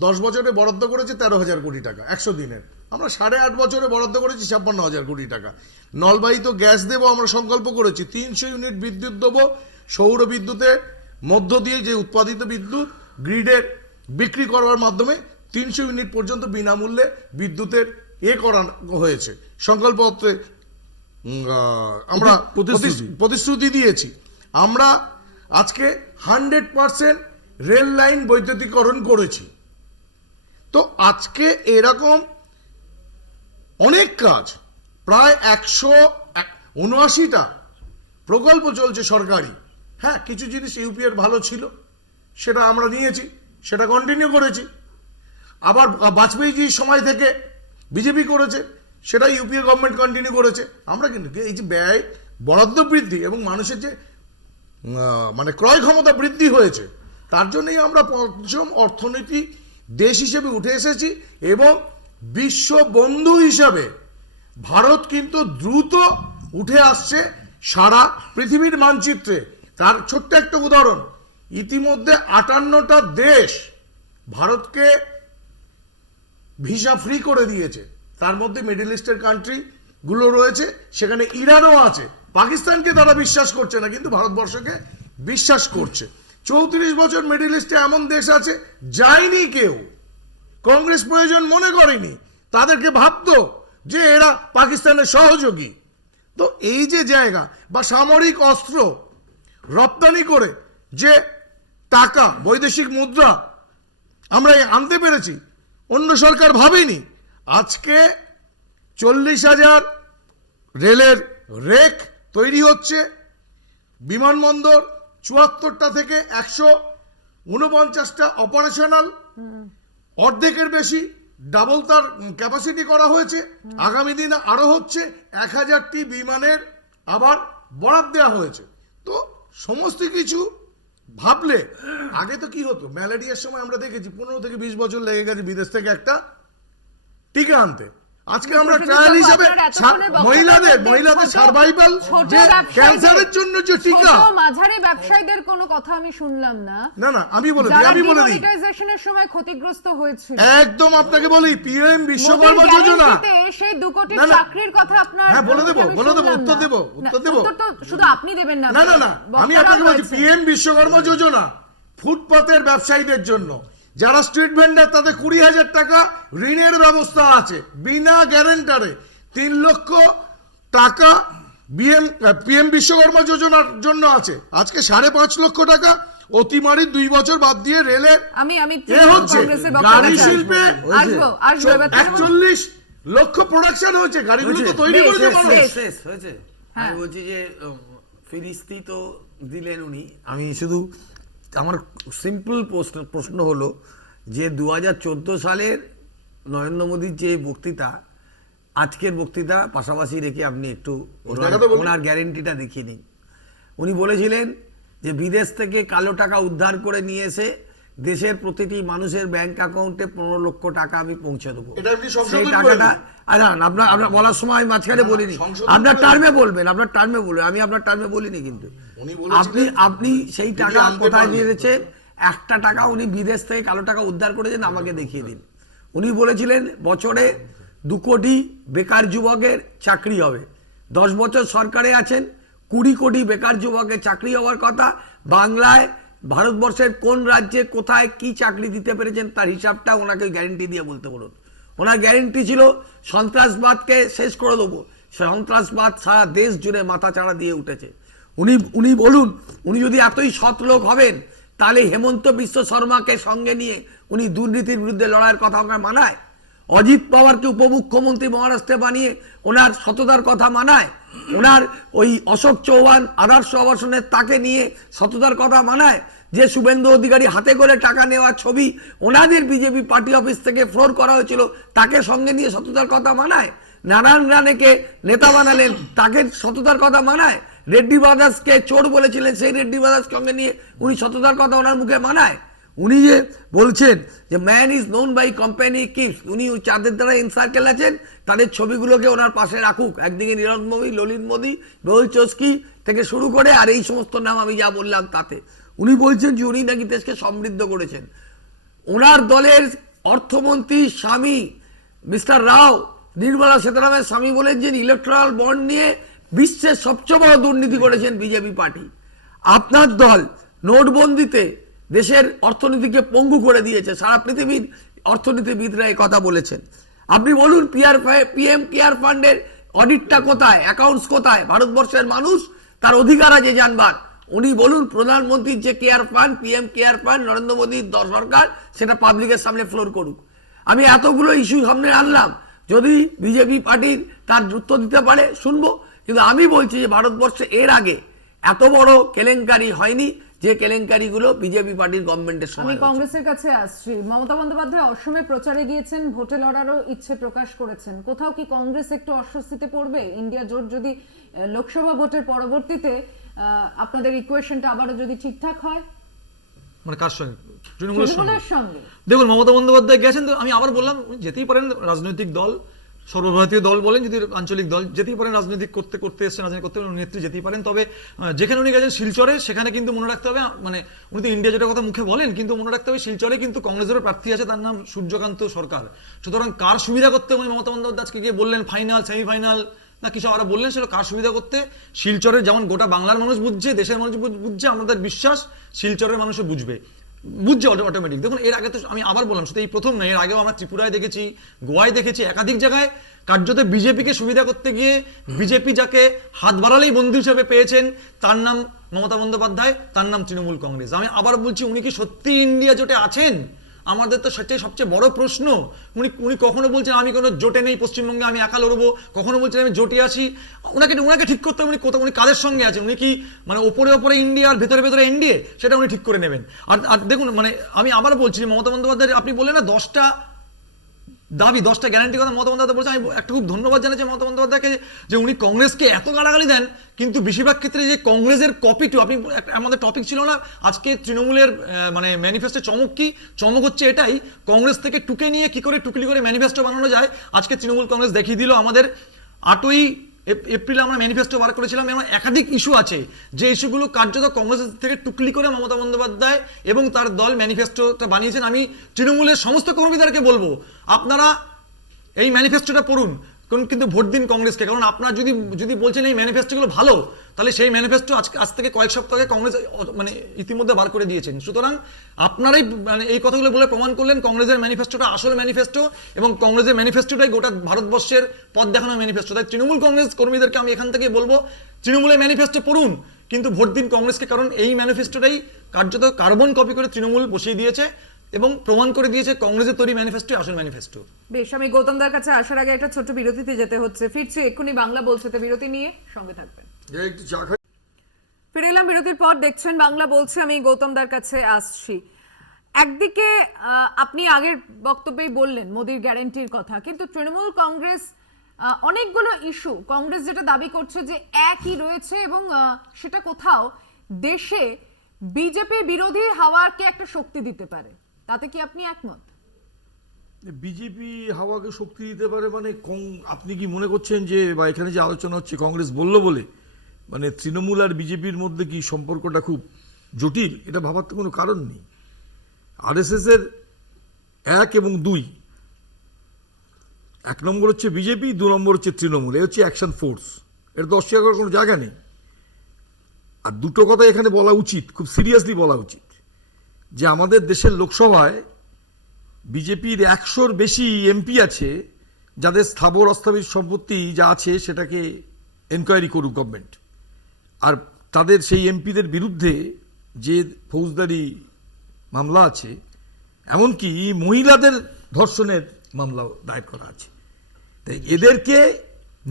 10 বছরে বরাদ্দ করেছে 13,000 কোটি টাকা 100 দিনের, আমরা 8.5 বছরে বরাদ্দ করেছি 56,000 কোটি টাকা। নলবাহিত গ্যাস দেবো, আমরা সংকল্প করেছি 300 ইউনিট বিদ্যুৎ দেবো, সৌর বিদ্যুতের মধ্য দিয়ে যে উৎপাদিত বিদ্যুৎ গ্রিডে বিক্রি করার মাধ্যমে 300 ইউনিট পর্যন্ত বিনামূল্যে বিদ্যুতের করা হয়েছে। সংকল্পপত্রে আমরা প্রতিশ্রুতি দিয়েছি। আমরা আজকে 100% রেল লাইন বৈদ্যুতিকরণ করেছি। তো আজকে এরকম অনেক কাজ, প্রায় 179টা প্রকল্প চলছে সরকারি। হ্যাঁ, কিছু জিনিস ইউপিএর ভালো ছিল, সেটা আমরা নিয়েছি, সেটা কন্টিনিউ করেছি। আবার বাজপেয়ীজির সময় থেকে বিজেপি করেছে, সেটা ইউপিএ গভর্নমেন্ট কন্টিনিউ করেছে। আমরা কিন্তু এই যে ব্যয় বরাদ্দ বৃদ্ধি এবং মানুষের যে মানে ক্রয় ক্ষমতা বৃদ্ধি হয়েছে, তার জন্যই আমরা পঞ্চম অর্থনীতি দেশ হিসেবে উঠে এসেছি, এবং বিশ্ব বন্ধু হিসাবে ভারত কিন্তু দ্রুত উঠে আসছে সারা পৃথিবীর মানচিত্রে। তার ছোট্ট একটা উদাহরণ, ইতিমধ্যে 58টা দেশ ভারতকে ভিসা ফ্রি করে দিয়েছে। তার মধ্যে মিডল ইস্টের কান্ট্রিগুলো রয়েছে, সেখানে ইরানও আছে। পাকিস্তানকে তারা বিশ্বাস করছে না, কিন্তু ভারতবর্ষকে বিশ্বাস করছে। 34 বছর মিডল ইস্টে এমন দেশ আছে যায়নি কেউ, কংগ্রেস প্রয়োজন মনে করেনি, তাদেরকে ভাবতো যে এরা পাকিস্তানের সহযোগী। তো এই যে জায়গা, বা সামরিক অস্ত্র রপ্তানি করে যে টাকা, বৈদেশিক মুদ্রা আমরা আনতে পেরেছি, অন্য সরকার ভাবেনি। আজকে 40,000 রেলের রেক তৈরি হচ্ছে, বিমানবন্দর 74টা থেকে 149টা অপারেশনাল, অর্ধেকের বেশি ডাবল তার ক্যাপাসিটি করা হয়েছে। আগামী দিনে আরো হচ্ছে, 1000টি বিমানের আবার বরাদ্দ দেওয়া হয়েছে। তো সমস্ত কিছু ভাবলে, আগে তো কি হতো, ম্যালেরিয়ার সময় আমরা দেখেছি 15 থেকে 20 বছর লেগে গেছে বিদেশ থেকে একটা টিকা আনতে। আজকে আমরা ট্রায়াল হিসেবে মহিলাদের সার্ভাইভাল, যে ক্যান্সারের জন্য যে টিকা, মাঝারি ব্যবসায়ীদের কোনো কথা আমি শুনলাম না। না আমি বলে দিই, ডিমনিটাইজেশনের সময় ক্ষতিগ্রস্ত হয়েছে। একদম আপনাকে বলি, পিএম বিশ্বকর্মা যোজনা, সেই 2 কোটি চাকরির কথা আপনার, হ্যাঁ বলে দেব, উত্তর দেব। উত্তর তো শুধু আপনি দেবেন না। না আমি আপনাকে বলছি, পিএম বিশ্বকর্মা যোজনা ফুটপাতের ব্যবসায়ীদের জন্য, যারা স্ট্রিট ভেন্ডার, তাদের 20,000 টাকা ঋণের ব্যবস্থা আছে বিনা গ্যারেন্টারে। 3 লক্ষ টাকা পিএম বিশ্বকর্মা যোজনার জন্য আছে। আজকে 5.5 লক্ষ টাকা অতিমারি 2 বছর বাদ দিয়ে রেলের আমি হচ্ছে। গাড়ি শিল্পে 41 লক্ষ প্রোডাকশন হয়েছে, গাড়িগুলো তো তৈরি করেছে হয়েছে। আমি বলছি যে ফিরিস্তি তো দিলেন উনি, আমি শুধু আমার সিম্পল প্রশ্ন হলো যে 2014 সালের নরেন্দ্র মোদীর যে বক্তৃতা, আজকের বক্তৃতা পাশাপাশি রেখে আপনি একটু ওনার গ্যারেন্টিটা দেখিয়ে নিন। উনি বলেছিলেন যে বিদেশ থেকে কালো টাকা উদ্ধার করে নিয়ে এসে দেশের প্রতিটি মানুষের ব্যাংক অ্যাকাউন্টে 15 লক্ষ টাকা আমি পৌঁছে দেবো। সেই টাকাটা আপনার বলার সময় আমি মাঝখানে বলিনি, আপনার টার্মে বলবেন, আমি আপনার টার্মে বলিনি, কিন্তু আপনি সেই টাকা কোথায় দিয়েছেন? 1টা টাকা উনি বিদেশ থেকে কালো টাকা উদ্ধার করেছেন, আমাকে দেখিয়ে দিন। উনি বলেছিলেন বছরে 2 কোটি বেকার যুবকের চাকরি হবে। 10 বছর সরকারে আছেন, 20 কোটি বেকার যুবকের চাকরি হওয়ার কথা। বাংলায় ভারতবর্ষের কোন রাজ্যে কোথায় কি চাকরি দিতে পেরেছেন তার হিসাবটা ওনাকে গ্যারেন্টি দিয়ে বলতে বলুন। ওনার গ্যারেন্টি ছিল সন্ত্রাসবাদকে শেষ করে দেবো। সন্ত্রাসবাদ সারা দেশ জুড়ে মাথাচাড়া দিয়ে উঠেছে। উনি বলুন, উনি যদি এতই সৎ লোক হবেন, তাহলে হেমন্ত বিশ্ব শর্মাকে সঙ্গে নিয়ে উনি দুর্নীতির বিরুদ্ধে লড়াইয়ের কথা ওনার মানায়? অজিত পাওয়ারকে উপমুখ্যমন্ত্রী মহারাষ্ট্রে বানিয়ে ওনার সততার কথা মানায়, ওনার ওই অশোক চৌহান আদর্শ আবাসনের তাকে নিয়ে সততার কথা মানায়, যে শুভেন্দু অধিকারী হাতে করে টাকা নেওয়ার ছবি ওনাদের বিজেপি পার্টি অফিস থেকে ফ্লোর করা হয়েছিল তাকে সঙ্গে নিয়ে সততার কথা মানায়, নারায়ণ রানেকে নেতা বানালেন তাকে সততার কথা মানায়, রেড্ডি ব্রাদার্সকে চোর বলেছিলেন সেই রেড্ডি ব্রাদার্স সঙ্গে নিয়ে উনি সততার কথা ওনার মুখে মানায়। উনি যে বলছেন যে man is known by company keeps, উনি যাদের দ্বারা ইনসার্কেল আছেন তাদের ছবিগুলোকে ওনার পাশে রাখুক, একদিকে নীরব মোদী, ললিত মোদী, মেহুল চোস্কি থেকে শুরু করে আর এই সমস্ত নাম আমি যা বললাম তাতে উনি বলছেন যে উনি নাকি দেশকে সমৃদ্ধ করেছেন। ওনার দলের অর্থমন্ত্রী স্বামী মিস্টার রাও, নির্মলা সীতারামনের স্বামী বলেন যে ইলেকট্রাল বন্ড নিয়ে বিশ্বের সবচেয়ে বড় দুর্নীতি করেছেন বিজেপি পার্টি। আপনার দল নোটবন্দিতে দেশের অর্থনীতিকে পঙ্গু করে দিয়েছে, সারা পৃথিবীর অর্থনীতিবিদরা এই কথা বলেছেন। আপনি বলুন পিএম কেয়ার ফান্ডের অডিটটা কোথায়, অ্যাকাউন্টস কোথায়? ভারতবর্ষের মানুষ তার অধিকার আছে জানবার। উনি বলুন প্রধানমন্ত্রীর যে care fund, PM care fund, Narendra মোদীর সরকার সেটা পাবলিকের সামনে ফ্লোর করুক। আমি এতগুলো ইস্যু সামনে আনলাম, যদি বিজেপি পার্টির তার উত্তর দিতে পারে শুনবো, কিন্তু আমি বলছি যে ভারতবর্ষে এর আগে এত বড় কেলেঙ্কারি হয়নি যে কেলেঙ্কারিগুলো বিজেপি পার্টির গভর্নমেন্টের আমি সময় কংগ্রেসের কাছে আসছি। মমতা বন্দ্যোপাধ্যায় অসমে প্রচারে গিয়েছেন, ভোটে লড়ারও ইচ্ছে প্রকাশ করেছেন। কোথাও কি কংগ্রেস একটু অস্বস্তিতে পড়বে? ইন্ডিয়া জোট যদি লোকসভা ভোটের পরবর্তীতে আপনাদের ইকুয়েশনটা আবারও যদি ঠিকঠাক হয়? মানে কার সঙ্গে? তৃণমূলের তৃণমূলের সঙ্গে। দেখুন, মমতা বন্দ্যোপাধ্যায় গেছেন, তো আমি আবার বললাম যেতেই পারেন, রাজনৈতিক দল, সর্বভারতীয় দল বলেন, যদি আঞ্চলিক দল, যেতেই পারেন, রাজনীতি করতে এসছেন, রাজনীতি করতে নেত্রী যেতেই পারেন। তবে যেখানে উনি গেছেন শিলচরে, সেখানে কিন্তু মনে রাখতে হবে, মানে উনি তো ইন্ডিয়া জোটের কথা মুখে বলেন, কিন্তু মনে রাখতে হবে শিলচরে কিন্তু কংগ্রেসের প্রার্থী আছে, তার নাম সূর্যকান্ত সরকার। সুতরাং কার সুবিধা করতে উনি মমতা বন্দ্যোপাধ্যায় আজকে গিয়ে বললেন ফাইনাল, সেমিফাইনাল না কিছু আবার বললেন, সেটা কার সুবিধা করতে? শিলচরের যেমন গোটা বাংলার মানুষ বুঝছে, দেশের মানুষ বুঝছে, আমাদের বিশ্বাস শিলচরের মানুষও বুঝছে অটোমেটিক। দেখুন, এর আগে তো আমি আবার বললাম, শুধু এই প্রথম নয়, এর আগেও আমরা ত্রিপুরায় দেখেছি, গোয়ায় দেখেছি, একাধিক জায়গায় কার্যত বিজেপিকে সুবিধা করতে গিয়ে বিজেপি যাকে হাত বাড়ালেই বন্ধু হিসেবে পেয়েছেন তার নাম মমতা বন্দ্যোপাধ্যায়, তার নাম তৃণমূল কংগ্রেস। আমি আবার বলছি, উনি কি সত্যি ইন্ডিয়া জোটে আছেন? আমাদের তো সেটাই সবচেয়ে বড় প্রশ্ন। উনি কখনো বলছেন আমি কোনো জোটে নেই পশ্চিমবঙ্গে, আমি একা লড়বো, কখনো বলছেন আমি জোটে আছি। ওনাকে ঠিক করতে হবে উনি কাদের সঙ্গে আছেন, উনি কি মানে ওপরে ইন্ডিয়া আর ভেতরে এনডিএ, সেটা উনি ঠিক করে নেবেন। আর দেখুন, মানে আমি আবার বলছি, মমতা বন্দ্যোপাধ্যায় আপনি বললেন না 10টা দাবি, 10টা গ্যারান্টি কথা মমতা বন্দ্যোপাধ্যায় বলছেন। আমি একটা খুব ধন্যবাদ জানাচ্ছি মমতা বন্দ্যোপাধ্যায়কে যে উনি কংগ্রেসকে এত গালাগালি দেন, কিন্তু বেশিরভাগ ক্ষেত্রে যে কংগ্রেসের কপি টু, আপনি আমাদের টপিক ছিল না আজকে তৃণমূলের মানে ম্যানিফেস্টো চমক কি? চমক হচ্ছে এটাই, কংগ্রেস থেকে টুকে নিয়ে কি করে টুকলি করে ম্যানিফেস্টো বানানো যায়। আজকে তৃণমূল কংগ্রেস দেখিয়ে দিল। আমাদের 8ই এপ্রিলে আমরা ম্যানিফেস্টো বার করেছিলাম, এবং একাধিক ইস্যু আছে যে ইস্যুগুলো কার্যত কংগ্রেস থেকে টুকলি করে মমতা বন্দ্যোপাধ্যায় এবং তার দল ম্যানিফেস্টোটা বানিয়েছেন। আমি তৃণমূলের সমস্ত কর্মীদেরকে বলবো, আপনারা এই ম্যানিফেস্টোটা পড়ুন, কিন্তু ভোট দিন কংগ্রেসকে। কারণ আপনারা যদি বলছেন এই ম্যানিফেস্টোগুলো ভালো, তাহলে সেই ম্যানিফেস্টো আজ থেকে কয়েক সপ্তাহ আগে কংগ্রেস মানে ইতিমধ্যে বার করে দিয়েছেন। সুতরাং আপনারাই মানে এই কথাগুলো বলে প্রমাণ করলেন কংগ্রেসের ম্যানিফেস্টোটা আসল ম্যানিফেস্টো, এবং কংগ্রেসের ম্যানিফেস্টোটাই গোটা ভারতবর্ষের পথ দেখানো ম্যানিফেস্টো। তাই তৃণমূল কংগ্রেস কর্মীদেরকে আমি এখান থেকে বলবো, তৃণমূলের ম্যানিফেস্টো পড়ুন, কিন্তু ভোট দিন কংগ্রেসকে। কারণ এই ম্যানিফেস্টোটাই কার্যত কার্বন কপি করে তৃণমূল বসিয়ে দিয়েছে এবং প্রমাণ করে দিয়েছে কংগ্রেসের তৈরি ম্যানিফেস্টো আসল ম্যানিফেস্টো। বেশ, আমি গৌতমদার কাছে আসার আগে একটা ছোট্ট বিরতিতে যেতে হচ্ছে, ফিরছি এক্ষুনি বাংলা বলছে, তো বিরতি নিয়ে সঙ্গে থাকবেন। ফিরে এলাম বিরতির পর, দেখছেন বাংলা বলছে, আমি গৌতমদার কাছে আসছি। একদিকে আপনি আগের বক্তব্যেই বললেন মোদির গ্যারান্টির কথা, কিন্তু তৃণমূল কংগ্রেস অনেকগুলো ইস্যু কংগ্রেস যেটা দাবি করছে যে একই রয়েছে, এবং সেটা কোথাও দেশে বিজেপি বিরোধী হাওয়াকে একটা শক্তি দিতে পারে। তাতে কি আপনি একমত? বিজেপি হাওয়াকে শক্তি দিতে পারে মানে আপনি কি মনে করছেন যে, বা এখানে যে আলোচনা হচ্ছে কংগ্রেস বললো বলে মানে তৃণমূল আর বিজেপির মধ্যে কি সম্পর্কটা খুব জটিল? এটা ভাবার তো কোনো কারণ নেই। আরএসএস এর 1 এবং 2, 1 নম্বর হচ্ছে বিজেপি, 2 নম্বর হচ্ছে তৃণমূল, এ হচ্ছে অ্যাকশন ফোর্স। এটা তো অস্বীকার করার কোনো জায়গা নেই। আর দুটো কথা এখানে বলা উচিত, খুব সিরিয়াসলি বলা উচিত, যে আমাদের দেশের লোকসভায় বিজেপির 100-র বেশি এমপি আছে যাদের স্থাবর অস্থাবর সম্পত্তি যা আছে সেটাকে এনকোয়ারি করুক গভর্নমেন্ট। আর তাদের সেই এমপিদের বিরুদ্ধে যে ফৌজদারি মামলা আছে, এমনকি মহিলাদের ধর্ষণের মামলাও দায়ের করা আছে। তাই এদেরকে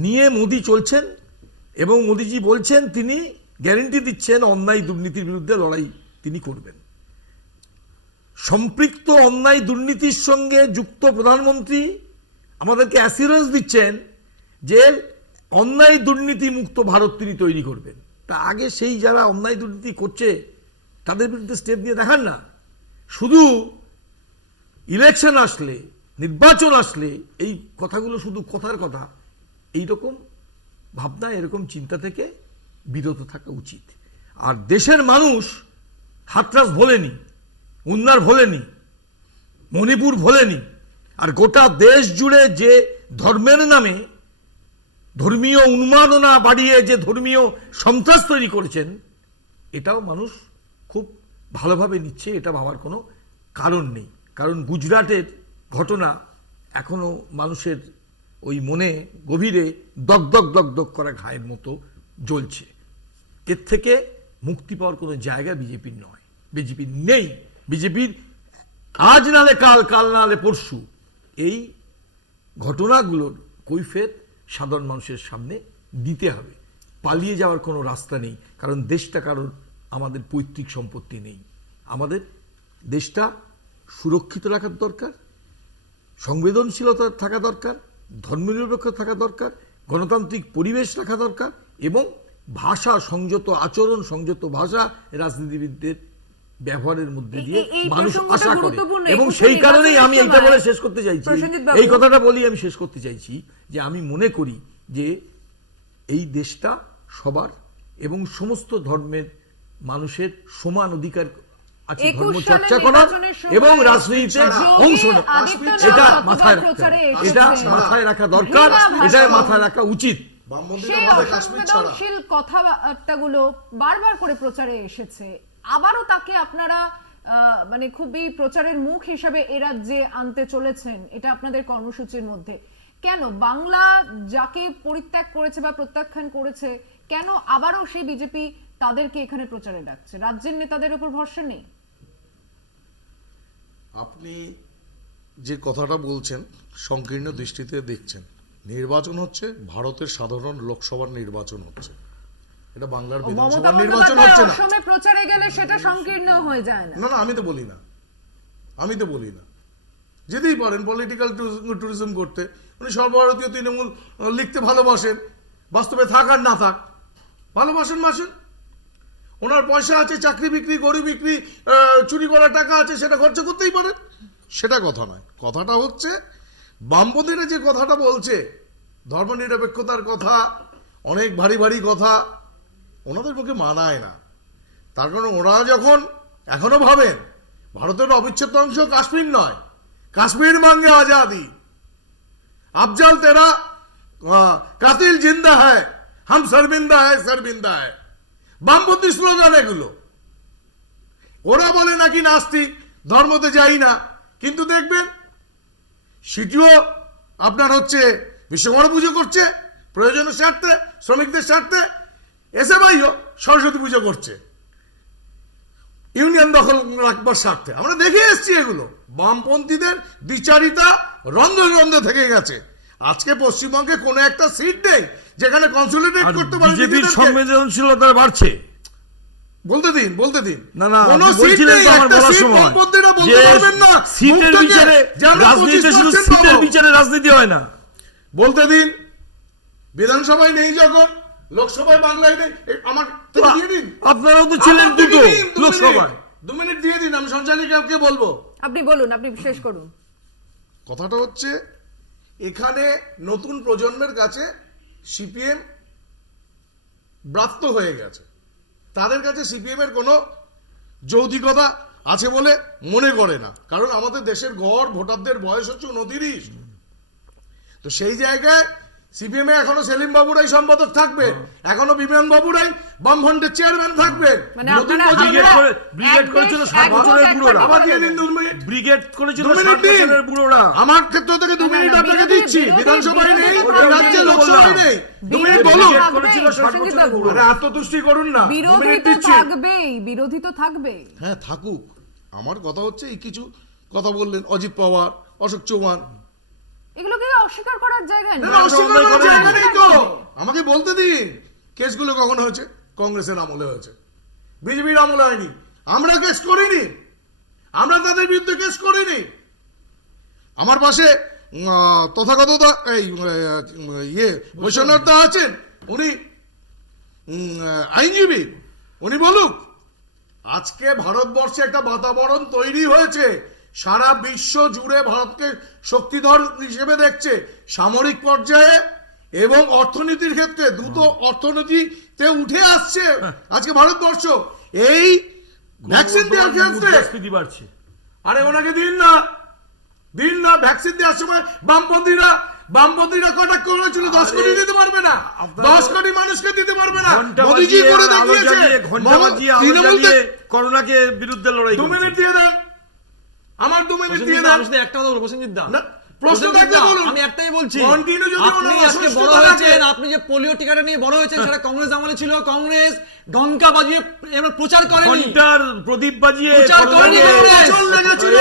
নিয়ে মোদি চলছেন এবং মোদিজি বলছেন তিনি গ্যারেন্টি দিচ্ছেন অন্যায় দুর্নীতির বিরুদ্ধে লড়াই তিনি করবেন। সম্পৃক্ত অন্যায় দুর্নীতির সঙ্গে যুক্ত প্রধানমন্ত্রী আমাদেরকে অ্যাসিউরেন্স দিচ্ছেন যে অন্যায় দুর্নীতি মুক্ত ভারত তিনি তৈরি করবেন। তা আগে সেই যারা অন্যায় দুর্নীতি করছে তাদের বিরুদ্ধে স্টেপ নিয়ে দেখান না। শুধু ইলেকশন আসলে, নির্বাচন আসলে এই কথাগুলো শুধু কথার কথা, এইরকম ভাবনা, এরকম চিন্তা থেকে বিরত থাকা উচিত। আর দেশের মানুষ হাতরাস ভোলেনি, উন্নার ভোলেনি, মণিপুর ভোলেনি। আর গোটা দেশ জুড়ে যে ধর্মের নামে ধর্মীয় উন্মাদনা বাড়িয়ে যে ধর্মীয় সন্ত্রাস তৈরি করেছেন, এটাও মানুষ খুব ভালোভাবে নিচ্ছে, এটা ভাবার কোনো কারণ নেই। কারণ গুজরাটের ঘটনা এখনো মানুষের ওই মনে গভীরে দগদগ দগদগ করা ঘায়ের মতো জ্বলছে। এর থেকে মুক্তি পাওয়ার কোনো জায়গা বিজেপির নয়, বিজেপির নেই। বিজেপির আজ নালে কাল, কাল নালে পরশু এই ঘটনাগুলোর কৈফিয়ত সাধারণ মানুষের সামনে দিতে হবে। পালিয়ে যাওয়ার কোনো রাস্তা নেই, কারণ দেশটা কারোর আমাদের পৈতৃক সম্পত্তি নেই। আমাদের দেশটা সুরক্ষিত রাখার দরকার, সংবেদনশীলতা থাকা দরকার, ধর্মনিরপেক্ষ থাকা দরকার, গণতান্ত্রিক পরিবেশ রাখা দরকার এবং ভাষা সংযত আচরণ, সংযত ভাষা রাজনীতিবিদদের ব্যবহারের মধ্যে দিয়ে মানুষ আশা করে। এবং সেই কারণেই আমি এইটা বলে শেষ করতে চাইছি, এই কথাটা বলি আমি শেষ করতে চাইছি যে আমি মনে করি যে এই দেশটা সবার এবং সমস্ত ধর্মের মানুষের সমান অধিকার আছে ধর্ম চর্চা করার এবং রাজনীতিতে অংশ নেওয়ার। এটা মাথায় রাখতে হবে, এটা মাথায় রাখা দরকার, এটা মাথায় রাখা উচিত। সেই অসংবেদনশীল কথাবার্তাগুলো বারবার করে প্রচারে এসেছে, আবারও তাকে আপনারা মানে খুবই প্রচারের মুখ হিসেবে এ রাজ্যে আনতে চলেছেন, এটা আপনাদের কর্মসূচির মধ্যে। কেন বাংলা যাকে পরিত্যাগ করেছে বা প্রত্যাখ্যান করেছে, কেন আবারও সেই বিজেপি তাদেরকে এখানে প্রচারে ডাকছে? রাজ্যের নেতাদের উপর ভরসা নেই? আপনি যে কথাটা বলছেন সংকীর্ণ দৃষ্টিতে দেখছেন। নির্বাচন হচ্ছে ভারতের সাধারণ লোকসভার নির্বাচন হচ্ছে, এটা বাংলার বিধানসভার নির্বাচন হচ্ছে না। অসমে প্রচারে গেলে সেটা সংকীর্ণ হয়ে যায় না? না না, আমি তো বলি না, আমি তো বলি না। যেতেই পারেন পলিটিক্যাল ট্যুরিজম করতে, উনি সর্বভারতীয় তৃণমূল লিখতে ভালোবাসেন, বাস্তবে থাক আর না থাক ভালোবাসেন মাসেন। ওনার পয়সা আছে, চাকরি বিক্রি, গরু বিক্রি, চুরি করা টাকা আছে, সেটা খরচা করতেই পারেন, সেটা কথা নয়। কথাটা হচ্ছে বামপন্থীরা যে কথাটা বলছে ধর্মনিরপেক্ষতার কথা, অনেক ভারী ভারী কথা, ওনাদের পক্ষে মানায় না। তার কারণ ওরা যখন এখনো ভাবেন ভারতের অবিচ্ছেদ্য অংশ কাশ্মীর নয়, কাশ্মীর মাঙ্গে আজাদি, আফজাল তেরা কাতিল জিন্দা হ্যায়, হাম শর্মিন্দা হ্যায়, শর্মিন্দা হ্যায়, বামপন্থী স্লোগান এগুলো। ওরা বলে নাকি নাস্তিক, ধর্মতে যাই না, কিন্তু দেখবেন সেটিও আপনার হচ্ছে বিশ্বকর্মা পুজো করছে প্রয়োজনের স্বার্থে, শ্রমিকদের স্বার্থে, এসএমআইও সরস্বতী পুজো করছে ইউনিয়ন দখল রাখবার স্বার্থে। আমরা দেখে এসছি এগুলো। বামপন্থীদের বিচারিতা রন্ধে রন্ধে থেকে গেছে। আজকে পশ্চিমবঙ্গে কোনো একটা সিট নেই যেখানে কনসলিডেট করতে পারে। বিজেপির সংবেদনশীলতা বাড়ছে। বলতে দিন, বলতে দিন। না না, কোনো সিট নেই, একটা সিট বামপন্থীরা বলতে পারবেন না। সিটের বিচারে রাজনীতি, শুধু সিটের বিচারে রাজনীতি হয় না। বলতে দিন, বিধানসভায় নেই যখন, লোকসভায় বাংলায় নেই, আমার দিয়ে দিন। আপনারাও তো ছিলেন দুটো লোকসভায়। 2 মিনিট দিয়ে দিন, আমি সঞ্চালিকাকে বলবো। আপনি বলুন, আপনি শেষ করুন। কথাটা হচ্ছে এখানে নতুন প্রজন্মের কাছে সিপিএম ব্রাত্য হয়ে গেছে। তাদের কাছে সিপিএম এর কোনো যৌক্তিকতা আছে বলে মনে করে না। কারণ আমাদের দেশের গড় ভোটারদের বয়স হচ্ছে 29। তো সেই জায়গায় সিপিএম এ এখনো সেলিম বাবুরাই সম্পাদক থাকবে, এখনো বিমান বাবুরাই বামফ্রন্টের চেয়ারম্যান থাকবেন। ব্রিগেড করেছিল 7 বছরের বুড়োরা। আবার দিয়ে দিন 2 মিনিট। ব্রিগেড করেছিল 7 বছরের বুড়োরা। আমার ক্ষেত্র থেকে 2 মিনিট আপনাকে দিচ্ছি। বিধানসভায় নেই, রাজ্যের লোকসভায় নেই। 2 মিনিট বলুন। করেছিল 7 বছরের বুড়োরা। আরে আত্মতুষ্টি করুন না। বিরোধী তো থাকবেই, বিরোধী তো থাকবেই। হ্যাঁ থাকুক। আমার কথা হচ্ছে এই কিছু কথা বললেন অজিত পাওয়ার, অশোক চৌহান, এগুলোকে অস্বীকার করার জায়গায় না, নেই। না, অস্বীকার করার জায়গা নেই তো। আমাকে বলতে দিন কেসগুলো কখন হয়েছে। কংগ্রেসের আমলে হয়েছে, বিজেপির আমলে হয়নি। আমরা কেস করিনি, আমরা তাদের বিরুদ্ধে কেস করিনি। আমার পাশে তথাগত এই বৈষ্ণব আছেন, উনি আইনজীবী, উনি বলুক। আজকে ভারতবর্ষে একটা বাতাবরণ তৈরি হয়েছে, সারা বিশ্ব জুড়ে ভারতকে শক্তিধর হিসেবে দেখছে, সামরিক পর্যায়ে এবং অর্থনীতির ক্ষেত্রে দ্রুত অর্থনীতিতে উঠে আসছে আজকে ভারতবর্ষ। এই ভ্যাকসিন দেওয়ার ক্ষেত্রে আরে ওনাকে দিন না ভ্যাকসিন দেওয়ার সময় বামপন্থীরা কটাক্ষ করেছিল 10 কোটি দিতে পারবে না, 10 কোটি মানুষকে দিতে পারবে না। মোদিজি করে দেখিয়েছে। করোনাকে বিরুদ্ধে লড়াই 2 মিনিট দিয়ে দেন, আমার 2 মিনিট দিয়ে দেন। আমি শুধু একটা কথা বলবো, প্রসেনজিৎ দা। না, প্রশ্ন থাকলে বলুন। আমি একটাই বলছি, Continue যদি আপনি ওনার আজকে অসুস্থতা বড় থাকে। হয়েছেন, আপনি যে পোলিও টিকাটা নিয়ে বড় হয়েছেন সেটা কংগ্রেস আমলে ছিল। কংগ্রেস ডঙ্কা বাজিয়ে এবার প্রচার করেনি, প্রদীপ বাজিয়ে প্রচার করেনি কংগ্রেস, বছর লেগেছিল,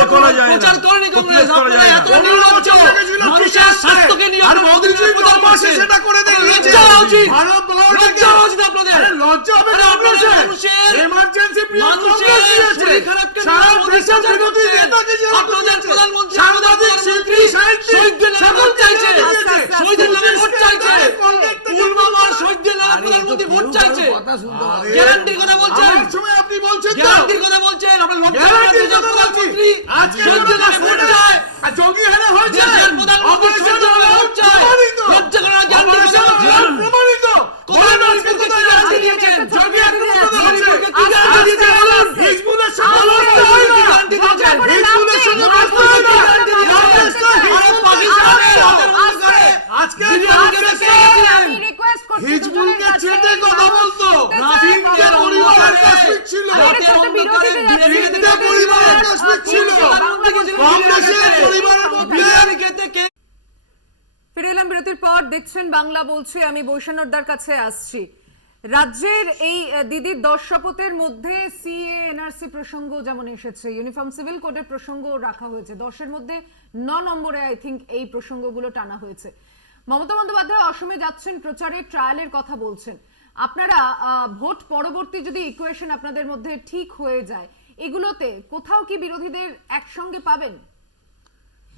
প্রচার করেনি কংগ্রেস। আপনারা এত করা নির্লজ্জ, বছর লেগেছিল, মানুষের স্বাস্থ্যকে নিয়ে আর আপনারা মোদিজি প্রচার 9 মাসে করছেন। সেটা করে দেখিয়েছে। লজ্জা হওয়া উচিত, ভারত বড় লজ্জা হওয়া উচিত আপনাদের। আরে লজ্জা হবে আরে না আপনাদের মানুষের। মানুষের এমার্জেন্সি পিরিয়ড মানুষের কংগ্রেস দিয়েছে। শরীর খারাপকে সারা নিয়ে দেশের প্রচার বিরোধী করছেন। নেতাকে জেরা আপনাদের দিয়েছে। প্রধানমন্ত্রী, সাংবাদিক, শিল্পী, সাহিত্যিক, শহীদদের নামে ভোট চাইছে, শহীদদের নামে ভোট চাইছে, কন্ট্রাক্টর পুলওয়ামার শহীদদের নামে প্রধানমন্ত্রী ভোট চাইছে। কথা শুনতে হবে। গ্যারান্টির কথা বলছেন, আমার সময় আপনি বলছেন তো? গ্যারান্টির কথা বলছেন। আপনার গ্যারান্টির কথা বলছি। আজকে শহীদদের নামে ভোট চায়, আর জঙ্গি হানা হয়েছে। দেশের প্রধানমন্ত্রী অপারেশন শহীদদের নামে ভোট চায়। প্রমাণিত। লজ্জা করার গ্যারান্টির কথা অপারেশন বলছেন। প্রমাণিত। কোথায় বলুন আজকে আজকে কি কোথায় গ্যারান্টি আছে? দিয়েছেন? জঙ্গি আক্রমণ কোথায় হচ্ছে? জঙ্গি কি গ্যারান্টি দিয়েছেন? বলুন। হিজবুলের সঙ্গে লড়তে হয় না। গ্যারান্টি দিয়েছেন? হিজবুলের সঙ্গে লড়তে হয় না। গ্যারান্টি দিয়েছেন? কংগ্রেসটা আরে হিজবুলকে পাকিস্তানে চেটে আমাদের মধ্যে করে আজকে বিরিয়ানিকে কংগ্রেসে চেটে গেছিলেন। আমি রিকোয়েস্ট করছি হিজবুলকে চেটে কথা বলতো। তিনটে পরিবারের কাশ্মীর ছিল। রাতের অন্ধকারে বিরিয়ানি তিনটে পরিবারের কাশ্মীর ছিল। কংগ্রেসের পরিবারের মধ্যে বিরিয়ানি খেতে কে ফিরে এলাম বিরতির পর। দেখছেন বাংলা বলছি, আমি বৈষ্ণবদার কাছে আসছি। রাজ্যের এই দিদির 10 শপথের মধ্যে সিএ এনআরসি প্রসঙ্গ যেমন এসেছে, ইউনিফর্ম সিভিল কোডের প্রসঙ্গ রাখা হয়েছে, 10-এর মধ্যে 9 নম্বরে আই থিঙ্ক এই প্রসঙ্গগুলো টানা হয়েছে। মমতা বন্দ্যোপাধ্যায় অসমে যাচ্ছেন প্রচারে, ট্রায়ালের কথা বলছেন। আপনারা ভোট পরবর্তী যদি ইকুয়েশন আপনাদের মধ্যে ঠিক হয়ে যায়, এগুলোতে কোথাও কি বিরোধীদের একসঙ্গে পাবেন?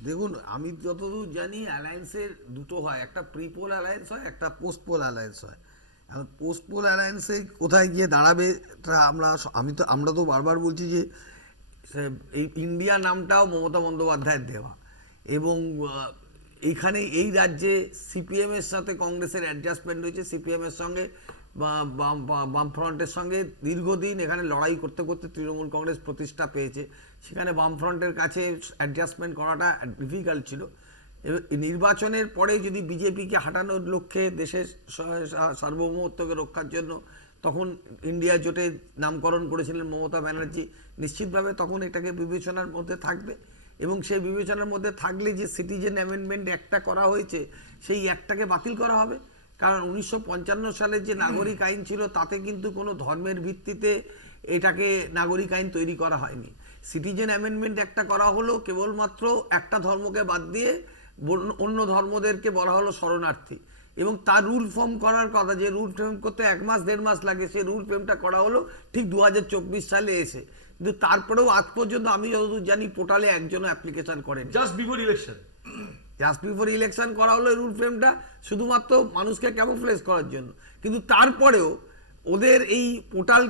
দেখুন, আমি যতদূর জানি অ্যালায়েন্সের দুটো হয়, একটা প্রিপোল অ্যালায়েন্স হয়, একটা পোস্টপোল অ্যালায়েন্স হয়। এখন পোস্টপোল অ্যালায়েন্সে কোথায় গিয়ে দাঁড়াবে তা আমরা তো বারবার বলছি যে এই ইন্ডিয়া নামটাও মমতা বন্দ্যোপাধ্যায়ের দেওয়া, এবং এইখানে এই রাজ্যে সিপিএমের সাথে কংগ্রেসের অ্যাডজাস্টমেন্ট হয়েছে। সিপিএমের সঙ্গে বামফ্রন্টের সঙ্গে দীর্ঘদিন এখানে লড়াই করতে করতে তৃণমূল কংগ্রেস প্রতিষ্ঠা পেয়েছে। সেখানে বামফ্রন্টের কাছে অ্যাডজাস্টমেন্ট করাটা ডিফিকাল্ট ছিল। নির্বাচনের পরে যদি বিজেপিকে হাঁটানোর লক্ষ্যে দেশের সার্বভৌমত্বকে রক্ষার জন্য তখন ইন্ডিয়া জোটের নামকরণ করেছিলেন মমতা ব্যানার্জি, নিশ্চিতভাবে তখন এটাকে বিবেচনার মধ্যে থাকবে। এবং সেই বিবেচনার মধ্যে থাকলে যে সিটিজেন অ্যামেন্ডমেন্ট একটা করা হয়েছে সেই একটাকে বাতিল করা হবে। কারণ 1955 সালের যে নাগরিক আইন ছিল তাতে কিন্তু কোনো ধর্মের ভিত্তিতে এটাকে নাগরিক আইন তৈরি করা হয়নি। সিটিজেন অ্যামেন্ডমেন্ট একটা করা হলো কেবলমাত্র একটা ধর্মকে বাদ দিয়ে অন্য ধর্মদেরকে বলা হলো শরণার্থী, এবং তার রুল ফর্ম করার কথা, যে রুল ফ্রেম করতে 1 মাস 1.5 মাস লাগে, সেই রুল ফ্রেমটা করা হলো ঠিক 2024 সালে এসে। কিন্তু তারপরেও আজ পর্যন্ত আমি যতদূর জানি পোর্টালে একজনও অ্যাপ্লিকেশন করেন। জাস্ট বিফোর ইলেকশন করা হলো রুল ফ্রেমটা শুধুমাত্র মানুষকে ক্যামোফ্লেজ করার জন্য। কিন্তু তারপরেও ওদের এই পোর্টাল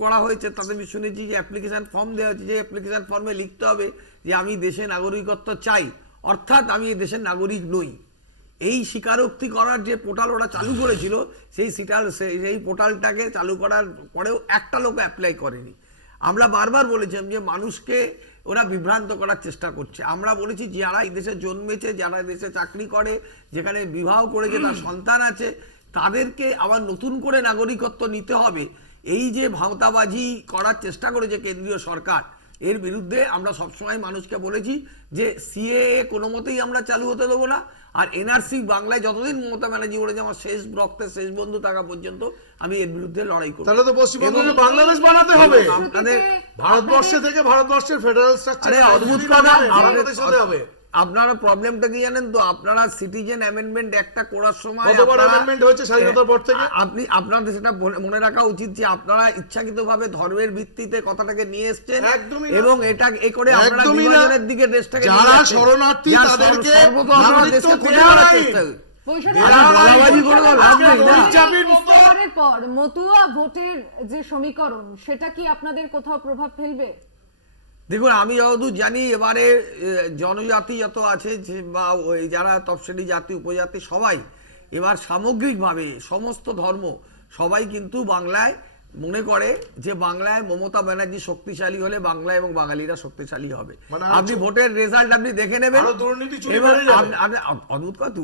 করা হয়েছে, তাতে আমি শুনেছি যে অ্যাপ্লিকেশন ফর্ম দেওয়া হয়েছে, যে অ্যাপ্লিকেশন ফর্মে লিখতে হবে যে আমি দেশে নাগরিকত্ব চাই, অর্থাৎ আমি এই দেশের নাগরিক নই। এই স্বীকারোক্তি করার যে পোর্টাল ওরা চালু করেছিল সেই পোর্টালটাকে চালু করার পরেও একটা লোক অ্যাপ্লাই করেনি। আমরা বারবার বলেছিলাম যে মানুষকে ওরা বিভ্রান্ত করার চেষ্টা করছে। আমরা বলেছি যারা এই দেশে জন্মেছে, যারা দেশে চাকরি করে, যেখানে বিবাহ করেছে, তার সন্তান আছে, তাদেরকে আবার নতুন করে নাগরিকত্ব নিতে হবে। এই যে ভাওতাবাজি করার চেষ্টা করেছে কেন্দ্রীয় সরকার, এর বিরুদ্ধে আমরা সবসময় মানুষকে বলেছি যে সিএএ কোনো মতেই আমরা চালু হতে দেবো না। আর এনআরসি বাংলায় যতদিন মমতা ব্যানার্জি বলেছে আমার শেষ রক্তের শেষ বন্ধু থাকা পর্যন্ত আমি এর বিরুদ্ধে লড়াই করব। তাহলে তো পশ্চিমবঙ্গকে বাংলাদেশ বানাতে হবে। আপনাদের ভারতবর্ষে থেকে ভারতবর্ষের ফেডারেল স্ট্রাকচারে অদ্ভুত কথা, বাংলাদেশ হতে হবে। আপনারা প্রবলেমটা কি জানেন তো, আপনারা সিটিজেন অ্যামেন্ডমেন্ট একটা করার সময় কতবার আপনারা- amendment হয়েছে স্বাধীনতার পর থেকে? আপনাদের সেটা মনে রাখা উচিত যে আপনারা ইচ্ছাকৃতভাবে ধর্মের ভিত্তিতে কথাটাকে নিয়ে এসেছেন একদমই না। এবং এটা এই করে আপনারা একদমই না। বিভাজনের দিকে দেশটাকে নিয়ে যারা যাচ্ছেন। শরণার্থী যার তাদেরকে সর্বত আপনারা নাগরিকত্ব দেশকে ক্ষতি দেওয়া করার নাই। চেষ্টা বৈশাখ বলাবাজি করে তো লাভ নেই না। ইস্তেহারের পর মতুয়া ভোটের যে সমীকরণ সেটা কি আপনাদের কোথাও প্রভাব ফেলবে? দেখুন, আমি যতদূর জানি এবারে জনজাতি যত আছে বা ওই যারা তফসিলি জাতি উপজাতি সবাই এবার সামগ্রিকভাবে সমস্ত ধর্ম সবাই কিন্তু বাংলায় মনে করে যে বাংলায় মমতা ব্যানার্জি শক্তিশালী হলে বাংলা এবং বাঙালিরা শক্তিশালী হবে। মানে আপনি ভোটের রেজাল্ট আপনি দেখে নেবেন। আরো দুর্নীতি চুরি এবার বেড়ে যাবে। অদ্ভুত কথা,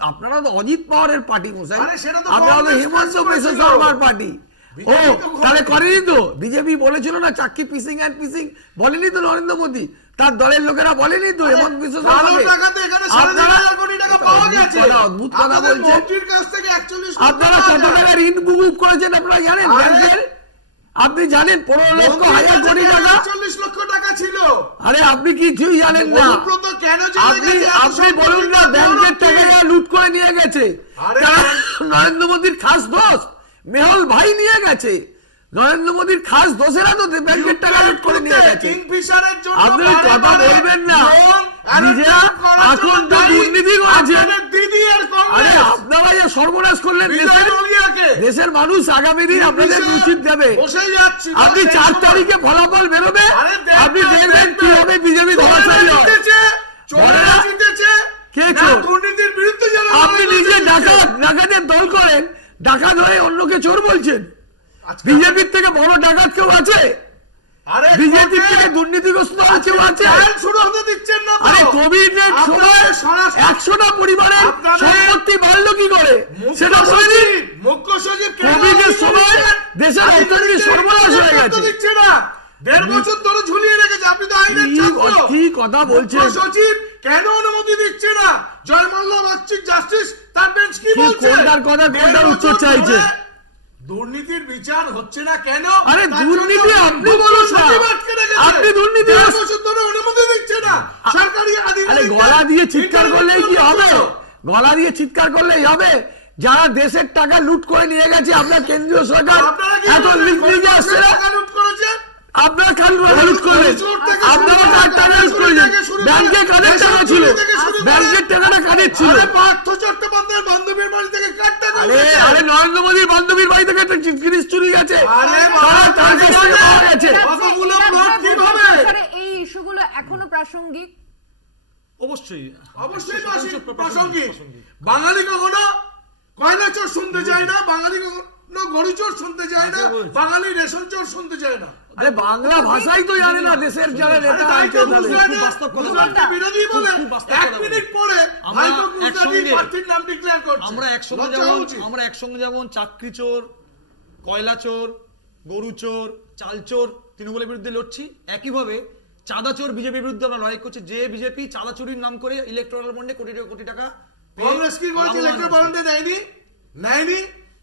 আপনারা তো অজিত পাওয়ারের পার্টি মশাই, আরে সেটা তো আপনারা তো কংগ্রেস হিমন্ত কাজ বিশ্ব করেছিল। শর্মার পার্টি। ও বিজেপি তো তাহলে করেনি। করেনি তো, বিজেপি বলেছিল না চাকরি পিসিং অ্যান্ড পিসিং, বলেনি তো নরেন্দ্র মোদী, তার দলের লোকেরা বলেনি তো হেমন্ত বিশ্ব কালো শর্মাকে। টাকাতে এখানে 3,500 কোটি টাকা পাওয়া গেছে। অদ্ভুত কথা আপনাদের বলছেন। মন্ত্রীর কাছ থেকে 41 লক্ষ আপনারা টাকা কত যায়। টাকা ঋণ মুকুব করেছেন আপনারা জানেন আরে, ব্যাংকের? আপনি জানেন 15 লক্ষ মন্ত্রীর হাজার কাছে কোটি কেন টাকা? 41 লক্ষ টাকা ছিল। আরে আপনি কিছুই জানেন না। অনুব্রত কেন জেলে আপনি গেছে? এত আপনি সম্পত্তি বলুন না তার ব্যাংকের বড় টাকা কি? যারা লুট করে নিয়ে গেছে আরে, তারা নরেন্দ্র মোদীর খাস দোষ, মেহল ভাই নিয়ে গেছে। নরেন্দ্র মোদীর খাস দোষেরা তো ব্যাংকের টাকা লুট করে নিয়ে গেছে। কিংফিশারের জন্য আপনি বারে কথা বারে বলবেন না। লোন নিজেরা allotment করার এখন জন্য তো দায়ী দুর্নীতি করেছেন। আপনাদের দিদি আর আরে কংগ্রেস। আপনারা যে সর্বনাশ করলেন বিজয় দেশের, মালিয়াকে দেশের মানুষ আগামী দিন আপনাদের উচিত দেবে। বসেই যাচ্ছিল আপনি সেই 4 সময়। তারিখে ফলাফল বেরোবে, আরে দেখবেন, আপনি দেখবেন দেখবেন। কিভাবে বিজেপি ধরাশায়ী হয়। জিতেছে, চোরেরা বড়রা জিতেছে, কে না চোর? দুর্নীতির বিরুদ্ধে যারা আপনি লড়াই নিজে করছে, ডাকাতের দল করেন, ডাকাত হয়ে অন্যকে চোর বলছেন। আজকে বিজেপির থেকে বড় ডাকাত কেউ আছে? আরে বিজেপির কোর্টে থেকে দুর্নীতিগ্রস্ত দল কেউ আছে? ট্রায়াল শুরু হতে দিচ্ছেন না তো। আরে কোভিডের সময় আপনাদের স্বরাষ্ট্র 100টা পরিবারের আপনাদের সম্পত্তি বাড়লো কি করে সেটা মুখ্য বলেনি। সচিব, মুখ্য সচিব কেন কোভিডের আগে সময় দিচ্ছেন? দেশের আগে অর্থনীতি দিচ্ছেন, সর্বনাশ হয়ে করতে গেছে। দিচ্ছে না। 1.5 বছর ধরে ঝুলিয়ে রেখেছে, আপনি তো আইনের ছাত্র। কি কথা বলছেন? মুখ্য সচিব কেন অনুমতি দিচ্ছে না? জয়মাল্লা বাগচির জাস্টিস তার বেঞ্চ কি কি বলছে? কোনটার কথা, কোনটার 1.5 উত্তর বছর চাইছে? ধরে দুর্নীতির বিচার হচ্ছে না কেন? আরে তার দুর্নীতি জন্য আপনি মুখ্য বলুন না। সচিব আটকে রেখেছে। আপনি দুর্নীতি 1.5 বছর ধরে অনুমতি দিচ্ছে না। সরকারি আরে আধিকারিকদের গলা দিয়ে চিৎকার interview করলেই কি হবে? করছো। গলা দিয়ে চিৎকার করলেই হবে? যারা দেশের টাকা লুট করে নিয়ে গেছে আপনার কেন্দ্রীয় সরকার আপনারা কি এত বলছেন? লিখ লিখে আসছে না? টাকা লুট করেছে? আপনারা কার টাকা লুট করলেন? হরিচুর থেকে আপনারা শুরু কার করে টাকা লুট শুরু করেছেন? থেকে শুরু করে ব্যাংকে কাদের টাকা ছিল? থেকে শুরু করে- ব্যাংকের টাকাটা কাদের ছিল? আরে পার্থ চট্টোপাধ্যায়ের বান্ধবীর বাড়ি থেকে কার টাকা আরে উঠেছে? আরে নরেন্দ্র মোদীর বান্ধবীর বাড়ি থেকে একটা জিনিস চুরি গেছে। আরে তার কাছ থেকে পাওয়া গেছে। কতগুলো এরা যে প্লট ভোট কিভাবে? অনুসারে এই ইস্যুগুলো এখনো প্রাসঙ্গিক। অবশ্যই অবশ্যই প্রাসঙ্গিক। বাঙালি কখনো কয়লা চোর শুনতে চায় না, বাঙালি কখনো গরু চোর শুনতে চায় না, বাঙালি রেশন চোর শুনতে চায় না। আরে বাংলা ভাষাই তো জানে না দেশের যারা আরে নেতা তাই তো আছে তাদের। বুঝলেন না? বাস্তব কথা গুজরাটকে বলছি। বিরোধী বলে খুব বাস্তব 1 কথা মিনিট বলছি। পরে আমরা ভাইপো গুজরাটি একসঙ্গে- প্রার্থীর নাম ডিক্লেয়ার করছে। আমরা একসঙ্গে যেমন চাকরি চোর, কয়লা চোর, গরু চোর, চাল চোর তৃণমূলের বিরুদ্ধে লড়ছি, একইভাবে চাঁদা চোর বিজেপির বিরুদ্ধে আমরা লড়াই করছি। যে বিজেপি চাঁদা চুরির নাম করে ইলেকট্রাল বন্ডে কোটি কোটি টাকা পেয়ে কংগ্রেস কি করেছে? লাভবান ইলেকট্রাল হচ্ছে। বন্ডে দেয়নি, নেয়নি।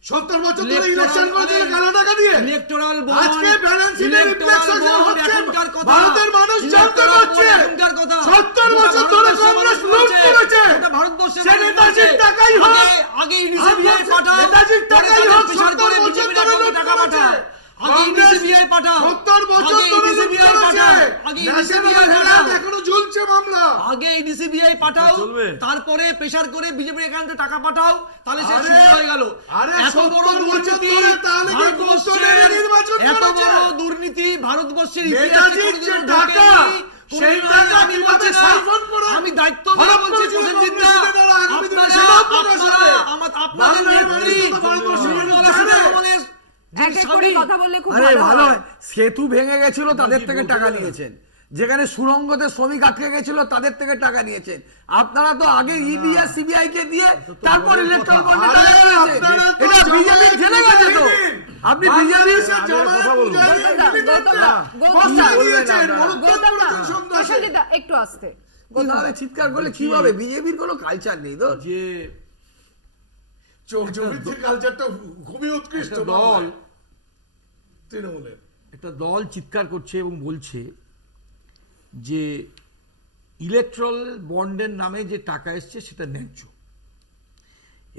70 বছর ধরে Electoral- ইলেকশন করেছে কালো টাকা দিয়ে। ইলেকট্রাল বন্ড, আজকে ব্যালেন্স শিটে ইলেকট্রাল রিফ্লেকশন বন্ড হচ্ছে। এখনকার কথা। ভারতের মানুষ জানতে ইলেকট্রাল বন্ড পারছে। এখনকার কথা। 70 গোটা বছর ধরে ভারতবর্ষের কংগ্রেস মানুষ লুট করেছে। গোটা ভারতবর্ষের সে মানুষ নেতাজির বলছে, টাকাই হোক। আগে EDCBI পাঠাও, নেতাজির পরে টাকাই তাদের হোক, প্রেসার 70 করে বছর বিজেপির ধরে অ্যাকাউন্টে লুট টাকা করেছে। পাঠাও। আগে কংগ্রেস EDCBI পাঠাও, 70 বছর আগে ধরে লুট EDCBI করেছে। পাঠাও, আগে ন্যাশনাল EDCBI হেরাল্ড পাঠাও। এখনো ঝুলছে মামলা। আগে EDCBI পাঠাও, তারপরে প্রেসার করে বিজেপির অ্যাকাউন্টে টাকা পাঠাও, তাহলে সে আরে, শুরু হয়ে গেল। আরে এত বড় 70 বছর দুর্নীতি ধরে তাহলে কি ভারতবর্ষের, গুপ্তচরের নির্বাচন এত করেছে? বড় দুর্নীতি ভারতবর্ষের ইতিহাসে নেতাজির যে কোনোদিনও টাকা, ঢোকেনি। সেই কোনোদিনও টাকা আমি কিভাবে বলছি না, সাইফন করে আমি দায়িত্ব নিয়ে হরপ্পা বলছি যুগে প্রসেনজিৎ দা, কংগ্রেসীরা যারা আগামী দিনে আপনারা- সেটাও প্রকাশ আপনারা- হবে। আপনাদের বাংলার নেত্রী মানুষ তো ভারতবর্ষের মানুষ নির্মলা জানে। সীতারামনের যে এক এক করে স্বামী, কথা বললে খুব আরে ভালো ভালো হয়, সেতু ভেঙে গেছিল তাদের থেকে টাকা নিয়েছেন, যেখানে সুড়ঙ্গতে শ্রমিক আটকে গেছিল তাদের থেকে টাকা নিয়েছেন। আপনারা তো আগে ইডি আর সিবিআই কে দিয়ে তারপর ইলেকট্রাল বন্ডে আরে, টাকা নিয়েছেন। আপনারা তো এটা বিজেপি জমায়েত জেনে গেছে তো। দিন। আপনি বিজেপি বাংলাদেশের জমায়েত মুজাহিদিন গৌতমদা, বস্তা গৌতমদা, দিয়েছেন, মরুত্তর গৌতমদা, করেছেন সন্ত্রাসে। প্রসেনজিৎ দা, একটু আসতে। কিভাবে চিৎকার করলে কি হবে? বিজেপির কোনো কালচার নেই তো। যে চৌর্যবৃত্তির কালচারটা খুবই উৎকৃষ্ট দল তৃণমূলের। একটা দল চিৎকার করছে এবং বলছে যে ইলেকট্রাল বন্ডের নামে যে টাকা এসছে সেটা ন্যায্য,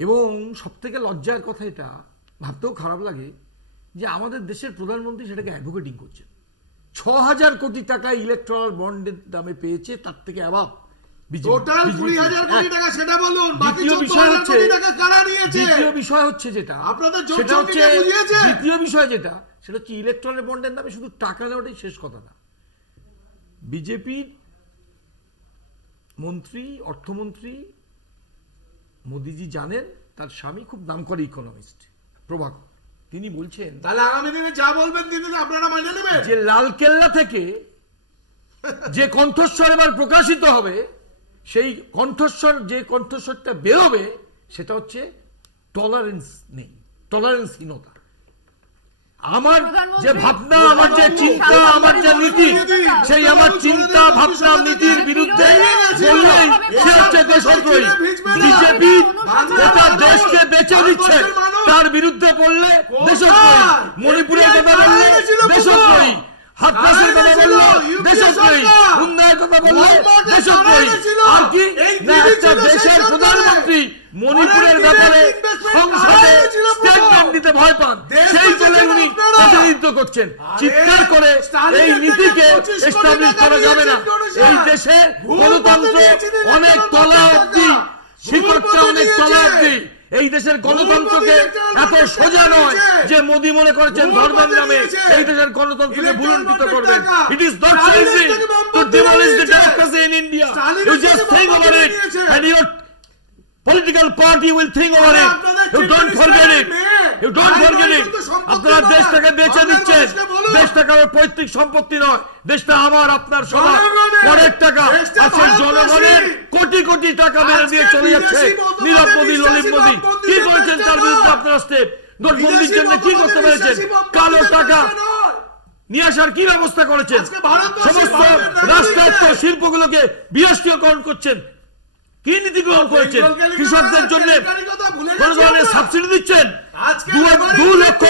এবং সবথেকে লজ্জার কথা, এটা ভাবতেও খারাপ লাগে যে আমাদের দেশের প্রধানমন্ত্রী সেটাকে অ্যাডভোকেটিং করছেন। 6,000 কোটি টাকা ইলেকট্রাল বন্ডের দামে পেয়েছে, তার থেকে অ্যাভাব টোটাল 20,000 কোটি টাকা সেটা বলুন, বাকি দ্বিতীয় বিষয় 14,000 হচ্ছে, কোটি টাকা কারা নিয়েছে? দ্বিতীয় বিষয় হচ্ছে যেটা, আপনাদের জোট সেটা হচ্ছে চুক্তিটা বুঝিয়েছে? দ্বিতীয় বিষয় যেটা, সেটা হচ্ছে ইলেকট্রনিক বন্ডের নামে শুধু টাকা দেওয়াটাই শেষ কথা না। বিজেপির মন্ত্রী, অর্থমন্ত্রী মোদিজি জানেন, তার স্বামী খুব নামকরা ইকোনমিস্ট প্রভাকর, তিনি বলছেন তাহলে আগামী দিনে যা বলবেন দিদি আপনারা মানে নেবেন। যে লালকেল্লা থেকে যে কণ্ঠস্বর এবার প্রকাশিত হবে, সেই কণ্ঠস্বর, যে কণ্ঠস্বরটা বেরোবে সেটা হচ্ছে টলারেন্স নেই, টলারেন্সহীনতা। আমার যে ভাবনা, আমার যে চিন্তা, আমার যে নীতি, সেই আমার চিন্তা ভাবনা নীতির বিরুদ্ধে বললেই সে হচ্ছে দেশদ্রোহী। বিজেপি গোটা দেশকে বেঁচে দিচ্ছে, তার বিরুদ্ধে বললে দেশদ্রোহী। মণিপুরের কথা বললে দেশদ্রোহী, হাতরাসের কথা বললে দেশদ্রোহী, উন্নয়নের কথা বললে দেশদ্রোহী। আর কি না, একটা দেশের প্রধানমন্ত্রী মণিপুরের ব্যাপারে সংসদে স্টেটমেন্ট দিতে ভয় পান, সেই জন্য উনি প্রতিনিধিত্ব করছেন। চিৎকার করে এই নীতিকে এস্টাবলিশ করা যাবে না। এই দেশে গণতন্ত্র অনেক তলা অবধি, শিকড়টা অনেক তলা অবধি। এই দেশের গণতন্ত্রকে এত সোজা নয় যে মোদি মনে করেছেন ধর্মের নামে এই দেশের গণতন্ত্রকে ভুলুণ্ঠিত করবেন। It is not so easy to demolish the democracy in India. You just think over it and your political party will think over it. You don't forget it. You don't forget it. আপনারা দেশটাকে বেঁচে দিচ্ছেন, দেশটাকে পৈতৃক সম্পত্তি নয়, দেশটা আমার আপনার সবার পরের টাকা। আজকে জনগণের কোটি কোটি টাকা মেরে দিয়ে চলে যাচ্ছে নীরব মোদী, ললিত মোদী। কি করেছেন তার বিরুদ্ধে আপনারা স্টেপ? নোটবন্দির জন্য কি করতে পেরেছেন? কালো টাকা নিয়ে আসার কি ব্যবস্থা করেছেন? সমস্ত রাষ্ট্রায়ত্ত শিল্পগুলোকে বিরাষ্ট্রীয়করণ করছেন। কি নীতি গ্রহণ করেছেন? কৃষকদের জন্য কোন ধরনের সাবসিডি দিচ্ছেন? 2 লক্ষ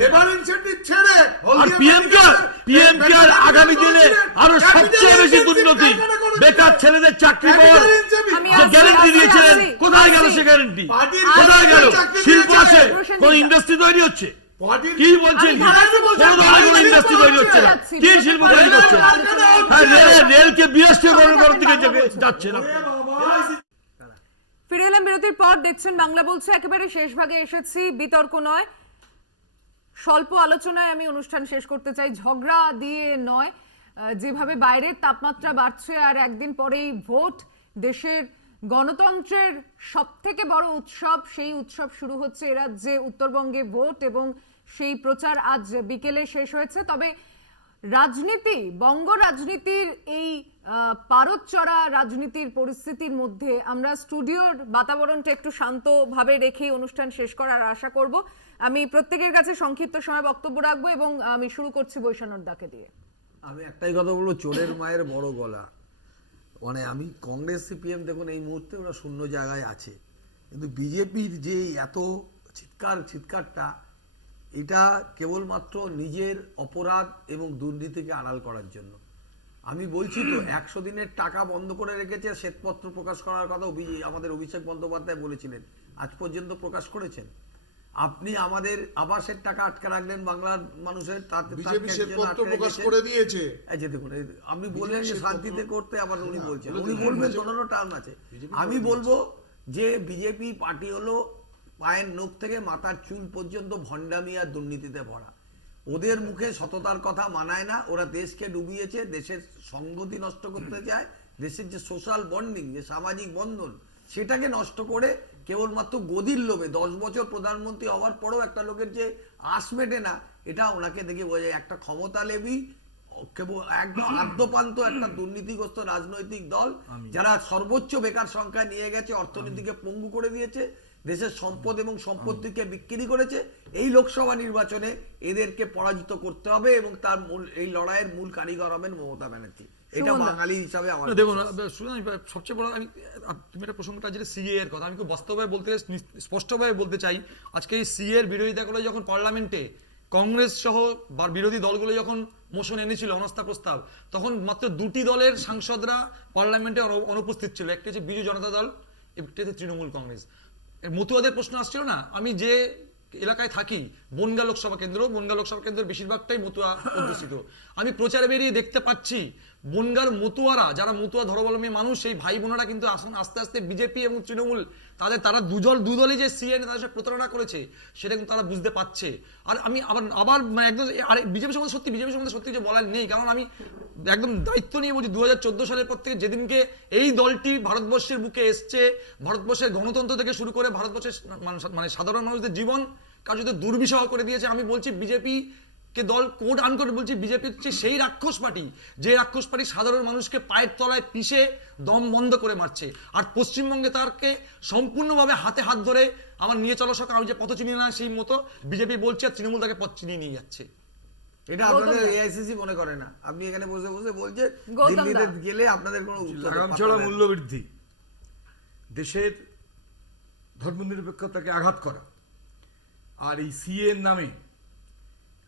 লেবার ইনসেন্টিভ ছেড়ে আর পিএম কেয়ার আগামী দিনে আরো সবচেয়ে বেশি দুর্নীতি, বেকার ছেলেদের চাকরি পাওয়ার যে গ্যারান্টি দিয়েছিলেন, কোথায় গেল সে গ্যারান্টি? কোথায় গেল? শিল্প আছে, কোন ইন্ডাস্ট্রি তৈরি হচ্ছে? কি বলছেন? কোন ধরনের কোন ইন্ডাস্ট্রি তৈরি হচ্ছে না, কি শিল্প তৈরি করছে? রেলকে বিরাষ্ট্রীয়করণ করার দিকে যাচ্ছে না। ফিরে এলাম বিরতির পর, দেখছেন বাংলা বলছে, একেবারে শেষ ভাগে এসেছি। বিতর্ক নয়, স্বল্প আলোচনায় আমি অনুষ্ঠান শেষ করতে চাই, ঝগড়া দিয়ে নয়। যেভাবে বাইরের তাপমাত্রা বাড়ছে আর একদিন পরেই ভোট, দেশের গণতন্ত্রের সবথেকে বড় উৎসব, সেই উৎসব শুরু হচ্ছে এ রাজ্যে। উত্তরবঙ্গে ভোট এবং সেই প্রচার আজ বিকেলে শেষ হয়েছে। তবে রাজনীতি, বঙ্গ রাজনীতির এই পারদচড়া রাজনীতির পরিস্থিতির মধ্যে আমরা স্টুডিওর বাতাবরণটা একটু শান্তভাবে রেখেই অনুষ্ঠান শেষ করার আশা করব। আমি প্রত্যেকের কাছে সংক্ষিপ্ত সময় বক্তব্য রাখবো এবং আমি শুরু করছি বৈশানর দাকে দিয়ে। আমি একটাই কথা বলবো, চোরের মায়ের বড় গলা। মানে আমি কংগ্রেস সিপিএম, দেখুন এই মুহূর্তে ওরা শূন্য জায়গায় আছে, কিন্তু বিজেপির যে এত চিৎকারটা, এটা কেবলমাত্র নিজের অপরাধ এবং দুর্নীতিকে আড়াল করার জন্য। আমি বলছি তো, 100 দিনের টাকা বন্ধ করে রেখেছে, শ্বেতপত্র প্রকাশ করার কথা আমাদের অভিষেক বন্দ্যোপাধ্যায় বলেছিলেন, আজ পর্যন্ত প্রকাশ করেছেন? আপনি আমাদের আবাসের টাকা আটকে রাখলেন বাংলার মানুষের, তাতে বিজেপি শ্বেতপত্র প্রকাশ করে দিয়েছে। এই যে দেখুন, আপনি বললেন যে শান্তিতে করতে, আবার উনি বলছেন, উনি বলবেন দোনো টার্ম আছে। আমি বলবো যে বিজেপি পার্টি হলো পায়ের নখ থেকে মাথার চুল পর্যন্ত ভণ্ডামি আর দুর্নীতিতে ভরা। ওদের মুখে সততার কথা মানায় না। ওরা দেশকে ডুবিয়েছে, দেশের সংগতি নষ্ট করতে চায়, দেশের যে সোশ্যাল বন্ডিং, যে সামাজিক বন্ধন, সেটাকে নষ্ট করে কেবলমাত্র গদির লোভে 10 বছর প্রধানমন্ত্রী হওয়ার পরেও একটা লোকের যে আশ মেটে না, এটা ওনাকে দেখে বোঝা যায়। একটা ক্ষমতা লেবি, কেবল একদম আদ্যপান্ত একটা দুর্নীতিগ্রস্ত রাজনৈতিক দল, যারা সর্বোচ্চ বেকার সংখ্যা নিয়ে গেছে, অর্থনীতিকে পঙ্গু করে দিয়েছে, দেশের সম্পদ এবং সম্পত্তিকে বিক্রি করেছে। এই লোকসভা নির্বাচনে এদেরকে পরাজিত করতে হবে এবং তার এই লড়াইয়ের মূল কারিগর হবেন মমতা ব্যানার্জি। এটা বাঙালি হিসাবে আমার দেখুন, সবচেয়ে বড়, তুমি একটা প্রসঙ্গটা যেটা সিএ এর কথা, আমি খুব বাস্তবভাবে বলতে, স্পষ্টভাবে বলতে চাই। আজকে এই সিএ এর বিরোধিতা করে যখন পার্লামেন্টে কংগ্রেস সহ বিরোধী দলগুলো যখন মোশন এনেছিল অনাস্থা প্রস্তাব, তখন মাত্র 2টি দলের সাংসদরা পার্লামেন্টে অনুপস্থিত ছিল, একটি হচ্ছে বিজু জনতা দল, একটি হচ্ছে তৃণমূল কংগ্রেস। মতুয়াদের প্রশ্ন আসছিল না, আমি যে এলাকায় থাকি বনগাঁ লোকসভা কেন্দ্র বেশিরভাগটাই মতুয়া অধ্যুষিত। আমি প্রচারে বেরিয়ে দেখতে পাচ্ছি বনগাঁর মতুয়ারা, যারা মতুয়া ধর্মাবলম্বী মানুষ, সেই ভাই বোনেরা কিন্তু এখন আস্তে আস্তে বিজেপি এবং তৃণমূল তারা দুদলই যে সিএনএ তাদের সাথে প্রতারণা করেছে সেটা কিন্তু তারা বুঝতে পারছে। আর আমি আবার একদম বিজেপি সম্বন্ধে সত্যি কিছু বলার নেই, কারণ আমি একদম দায়িত্ব নিয়ে বলছি 2014 সালের পর থেকে যেদিনকে এই দলটি ভারতবর্ষের বুকে এসছে, ভারতবর্ষের গণতন্ত্র থেকে শুরু করে ভারতবর্ষের মানে সাধারণ মানুষদের জীবন কার্যত দুর্বিষহ করে দিয়েছে। আমি বলছি বিজেপি কে দল কোড আনকোড বলছি, বিজেপি হচ্ছে সেই রাক্ষস পার্টি যে রাক্ষস পার্টি সাধারণ মানুষকে পায়ের তলায় পিষে দম বন্ধ করে মারছে। আর পশ্চিমবঙ্গে তারকে সম্পূর্ণভাবে হাতে হাত ধরে আমার নিয়ে চলো সরকার, আমি যে পথ চিনি না সেই মতো বিজেপি বলছে, আর তৃণমূল তাকে পথ চিনিয়ে নিয়ে যাচ্ছে। এটা আপনাদের এআইসিসি মনে করে না, আপনি এখানে বসে বসে বলছেন দিল্লিতে গেলে আপনাদের কোনো উত্তর লাগামছড়া মূল্যবৃদ্ধি, দেশের ধর্মনিরপেক্ষতাকে আঘাত করা, আর এই সিএ এর নামে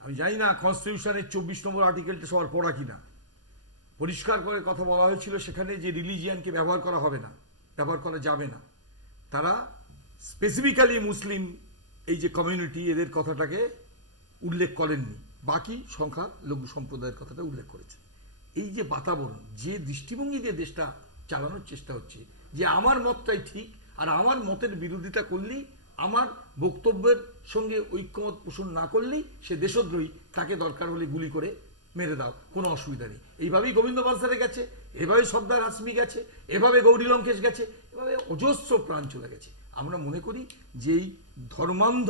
আমি জানি না কনস্টিটিউশনের 24 নম্বর আর্টিকেলটা সবার পড়া কিনা, পরিষ্কার করে কথা বলা হয়েছিল সেখানে যে রিলিজিয়ানকে ব্যবহার করা হবে না, ব্যবহার করা যাবে না। তারা স্পেসিফিক্যালি মুসলিম এই যে কমিউনিটি এদের কথাটাকে উল্লেখ করেননি, বাকি সংখ্যালঘু সম্প্রদায়ের কথাটা উল্লেখ করেছে। এই যে বাতাবরণ, যে দৃষ্টিভঙ্গি দিয়ে দেশটা চালানোর চেষ্টা হচ্ছে যে আমার মতটাই ঠিক, আর আমার মতের বিরোধিতা করলেই, আমার বক্তব্যের সঙ্গে ঐক্যমত পোষণ না করলেই সে দেশদ্রোহী, তাকে দরকার হলে গুলি করে মেরে দাও, কোনো অসুবিধা নেই। এইভাবেই গোবিন্দ পালসারে গেছে, এভাবে সর্দার হাসমি গেছে, এভাবে গৌরী লঙ্কেশ গেছে, এভাবে অজস্র প্রাণ চলে গেছে। আমরা মনে করি যে এই ধর্মান্ধ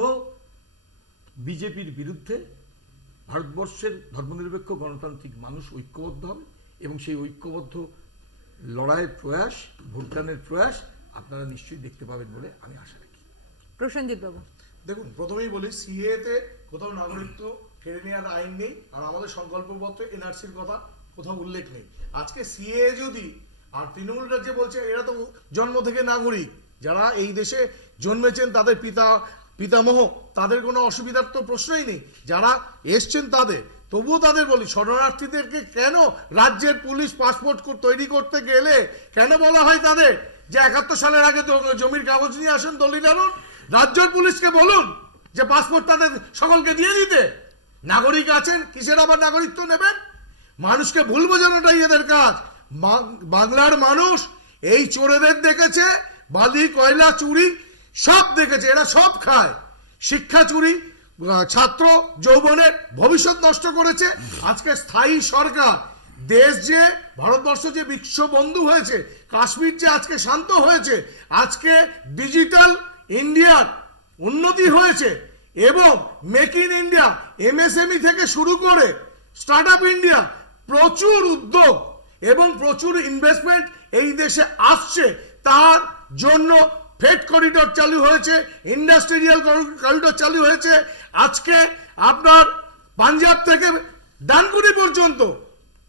বিজেপির বিরুদ্ধে ভারতবর্ষের ধর্মনিরপেক্ষ গণতান্ত্রিক মানুষ ঐক্যবদ্ধ হবে, এবং সেই ঐক্যবদ্ধ লড়াইয়ের প্রয়াস, ভোটদানের প্রয়াস আপনারা নিশ্চয়ই দেখতে পাবেন বলে আমি আশা রাখি। প্রসেনজিৎ বাবু, দেখুন, প্রথমেই বলি সিএতে কোথাও নাগরিকত্ব কেড়ে নেওয়ার আইন নেই, আর আমাদের সংকল্পপত্রে এনআরসির কথা কোথাও উল্লেখ নেই। আজকে সিএ যদি, আর তৃণমূল রাজ্যে বলছে এরা তো জন্ম থেকে নাগরিক, যারা এই দেশে জন্মেছেন তাদের পিতামহ, তাদের কোনো অসুবিধার তো প্রশ্নই নেই, যারা এসছেন তাদের। তবুও তাদের বলি, শরণার্থীদেরকে কেন রাজ্যের পুলিশ পাসপোর্ট তৈরি করতে গেলে কেন বলা হয় তাদের যে 71 সালের আগে জমির কাগজ নিয়ে আসেন, দলিল আনুন? রাজ্যের পুলিশকে বলুন যে পাসপোর্ট তাদের সকলকে দিয়ে দিতে। নাগরিক আছেন, কিসের আবার নাগরিকত্ব নেবেন? মানুষকে ভুল বোঝানোটাই এদের কাজ। বাংলার মানুষ এই চোরেদের দেখেছে, বালি কয়লা চুরি সব দেখেছে, এরা সব খায়। শিক্ষা চুরি, ছাত্র যৌবনের ভবিষ্যৎ নষ্ট করেছে। আজকে স্থায়ী সরকার, দেশ যে ভারতবর্ষ যে বিশ্ববন্ধু হয়েছে, কাশ্মীর যে আজকে শান্ত হয়েছে, আজকে ডিজিটাল ইন্ডিয়ার উন্নতি হয়েছে, এবং মেক ইন ইন্ডিয়া, এমএসএমই থেকে শুরু করে স্টার্ট আপ ইন্ডিয়া, প্রচুর উদ্যোগ এবং প্রচুর ইনভেস্টমেন্ট এই দেশে আসছে। তার জন্য ফ্রেট করিডোর চালু হয়েছে, ইন্ডাস্ট্রিয়াল করিডোর চালু হয়েছে। আজকে আপনার পাঞ্জাব থেকে ডানকুনি পর্যন্ত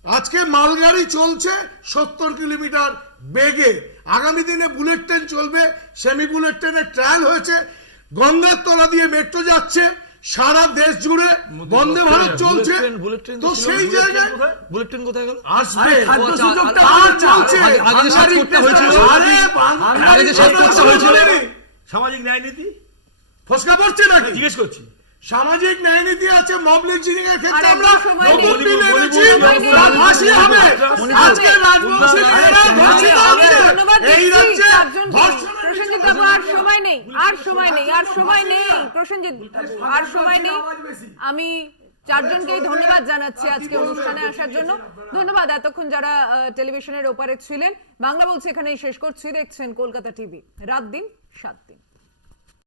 আজকে মালগাড়ি চলছে 70 কিলোমিটার বেগে। আগামী দিনে বুলেট ট্রেন চলবে, সেমি বুলেট ট্রেনের ট্রায়াল হয়েছে, গঙ্গার তলা দিয়ে মেট্রো যাচ্ছে, সারা দেশ জুড়ে বন্দে ভারত চলছে। তো সেই জায়গায় বুলেট ট্রেন কোথায় গেল? আসবে, খাদ্য সুযোগটা চলছে। সামাজিক ন্যায় নীতি ফসকা পড়ছে নাকি জিজ্ঞেস করছি। সামাজিক ন্যায় নীতি আছে, মব লিঞ্চিং এর ক্ষেত্রে আরে আমরা সময় নতুন নেই। বিল এনেছি, মণিপুর, ফাঁসি হবে। আজকে রাজবংশী মেয়েরা ধর্ষিত হচ্ছে। ধন্যবাদ এই দিচ্ছি রাজ্যে চারজনকে। ধর্ষণের প্রসেনজিৎ বাবু, আর সময় নেই, প্রসেনজিৎ বাবু, আর সময় নেই। আমি চারজনকেই ধন্যবাদ জানাচ্ছি আজকে অনুষ্ঠানে আসার জন্য। ধন্যবাদ এতক্ষণ যারা টেলিভিশনের ওপারে ছিলেন। বাংলা বলছে এখানেই শেষ করছি। দেখছেন কলকাতা টিভি, রাত দিন 7 দিন।